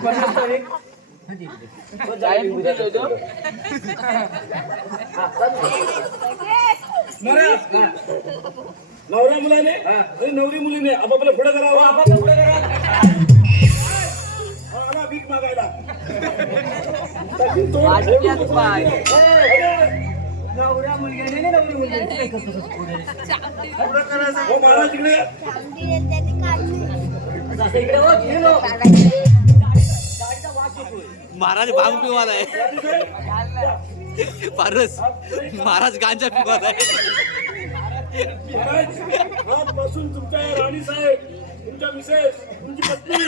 50 तारीख नवरा मुलाने आणि नवरी मुलीने आपापल्या पुढे करावं आला भीक मागायला नवऱ्या मुलग्याने नवरी मुलगी पुढे करायचं हो महाराज इकडे या. इकडे हो गेलो महाराज भांग पिवाला आहे पारस महाराज गांजा पिवाला आहे महाराज आजपासून तुमच्या राणी साहेब तुमच्या मिसेस तुमची पत्नी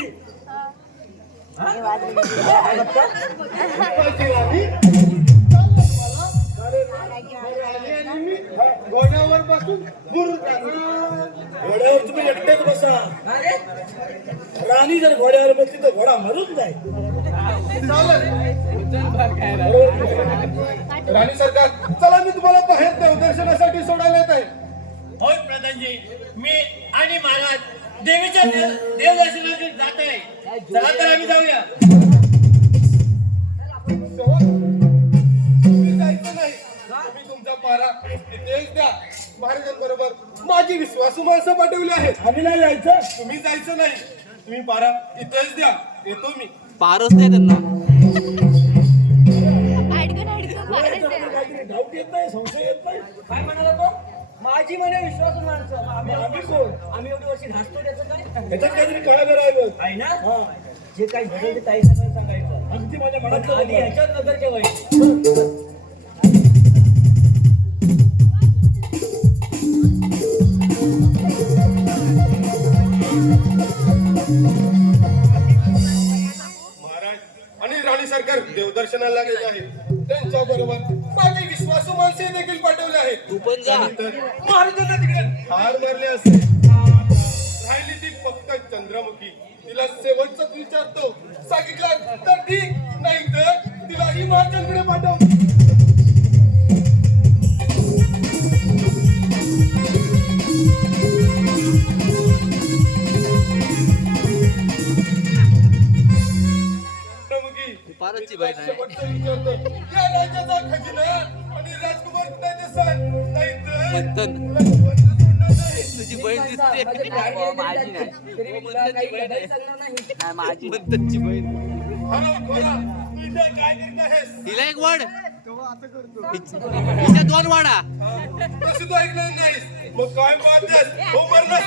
घोड्यावर बसून घोड्यावर तुम्ही एकटेच बसा राणी जर घोड्यावर बसली तर घोडा मरून जाईल राणी सरकार चला मी तुम्हाला बाहेर देवदर्शनासाठी सोडायला येत आहे होय प्रधानजी, मी आणि महाराज देवीच्या देवदर्शनासाठी जात आहे. चला तर आम्ही जाऊया. तुम्ही जायचं नाही. तुम्ही तुमचा पारा इथेच द्या. महाराजांबरोबर माझी विश्वासू माणसं पाठवली आहेत. आम्ही नाही जायचं. तुम्ही जायचं नाही. तुम्ही पारा इथेच द्या. येतो मी. पारच नाही त्यांना. डाऊट येत नाही, संशय येत नाही. काय म्हणाला तो? माझी म्हणे विश्वासू माणसं. आम्ही कोण? आम्ही एवढी वर्षी घासतो त्याचं काय? त्याच्यात काहीतरी कळागर आहे ना. जे काही घडलं ते ताईला सांगायचं. अगदी माझ्या मनात आधी ह्याच्यात नजर ठेवायची. महाराज आणि राणी सरकार देवदर्शनाला गेले आहेत. त्यांच्या बरोबर माझी विश्वासू माणसे देखील पाठवले आहेत. तू पण जा. महाराजांना तिकडे हार मारले असते. राहिली ती फक्त चंद्रमुखी. तिला शेवटच विचारतो. सांगितलं तर ठीक, नाही तर तिलाही महाराजांकडे पाठव. पारची बहीण आहे. शेवटचं विचारतो. या राज्याचा खजिना आणि राजकुमार कुठे आहे ते सांग. नाही तर मंथन. तुला जिवंत सोडणार नाही. तुझी बहीण दिसते. माझी नाही. मंथनची बहीण आहे. नाही, माझी मंथनची बहीण. खरा तू इथे काय करत आहेस? हिला एक वड. हिच्या 2 वाडा. तसं तू ऐकलं नाहीस. मग काय पाहतेस? हो मरणास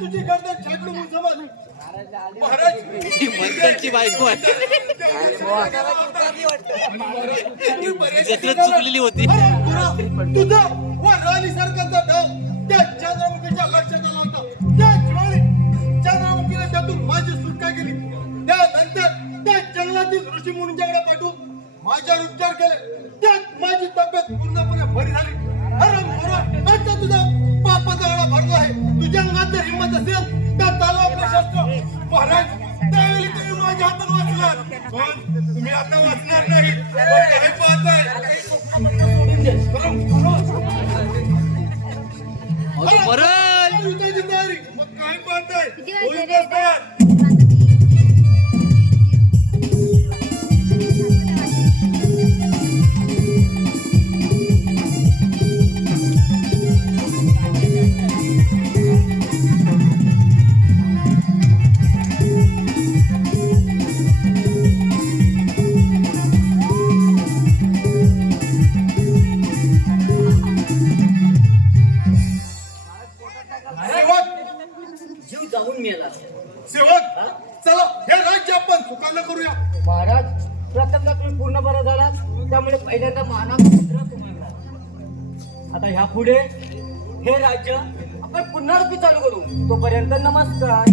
तुझी गर्दन छाटलो मी समज. महाराज ही मंथनची बायको आहे. जत्रच चुकलेली होती. तुझा व राणी सरकारचा डाव त्या चंद्रमुखीच्या लक्षात आला होता. त्याच वेळी चंद्रमुखीने त्यातून माझी सुटका केली. त्यानंतर त्या जंगलातील ऋषी मुनींच्याकडे पाठवून माझ्यावर उपचार केले. त्यात माझी तब्येत पूर्णपणे बरी झाली. अरे मोरा, आता तुझा पापाचा वेळा भरला आहे. तुझ्या अंगात जर हिंमत असेल तर चालू आपले शस्त्र. महाराज त्यावेळी तुम्ही माझ्या हातात वाचलात, पण तुम्ही आता वाचणार नाही. हे पाहताय. मरण. युद्धाची तयारी. मग काय पाहताय? होईल कसं? जीव जाऊन मेला. सेवक चला हे राज्य आपण सुखानं करूया. महाराज, प्रथमदा तुम्ही पूर्ण बरं झाला, त्यामुळे पहिल्यांदा मानाचा पुत्र तुम्हाला. आता ह्या पुढे हे राज्य आपण पुन्हा चालू करू. तोपर्यंत नमस्कार.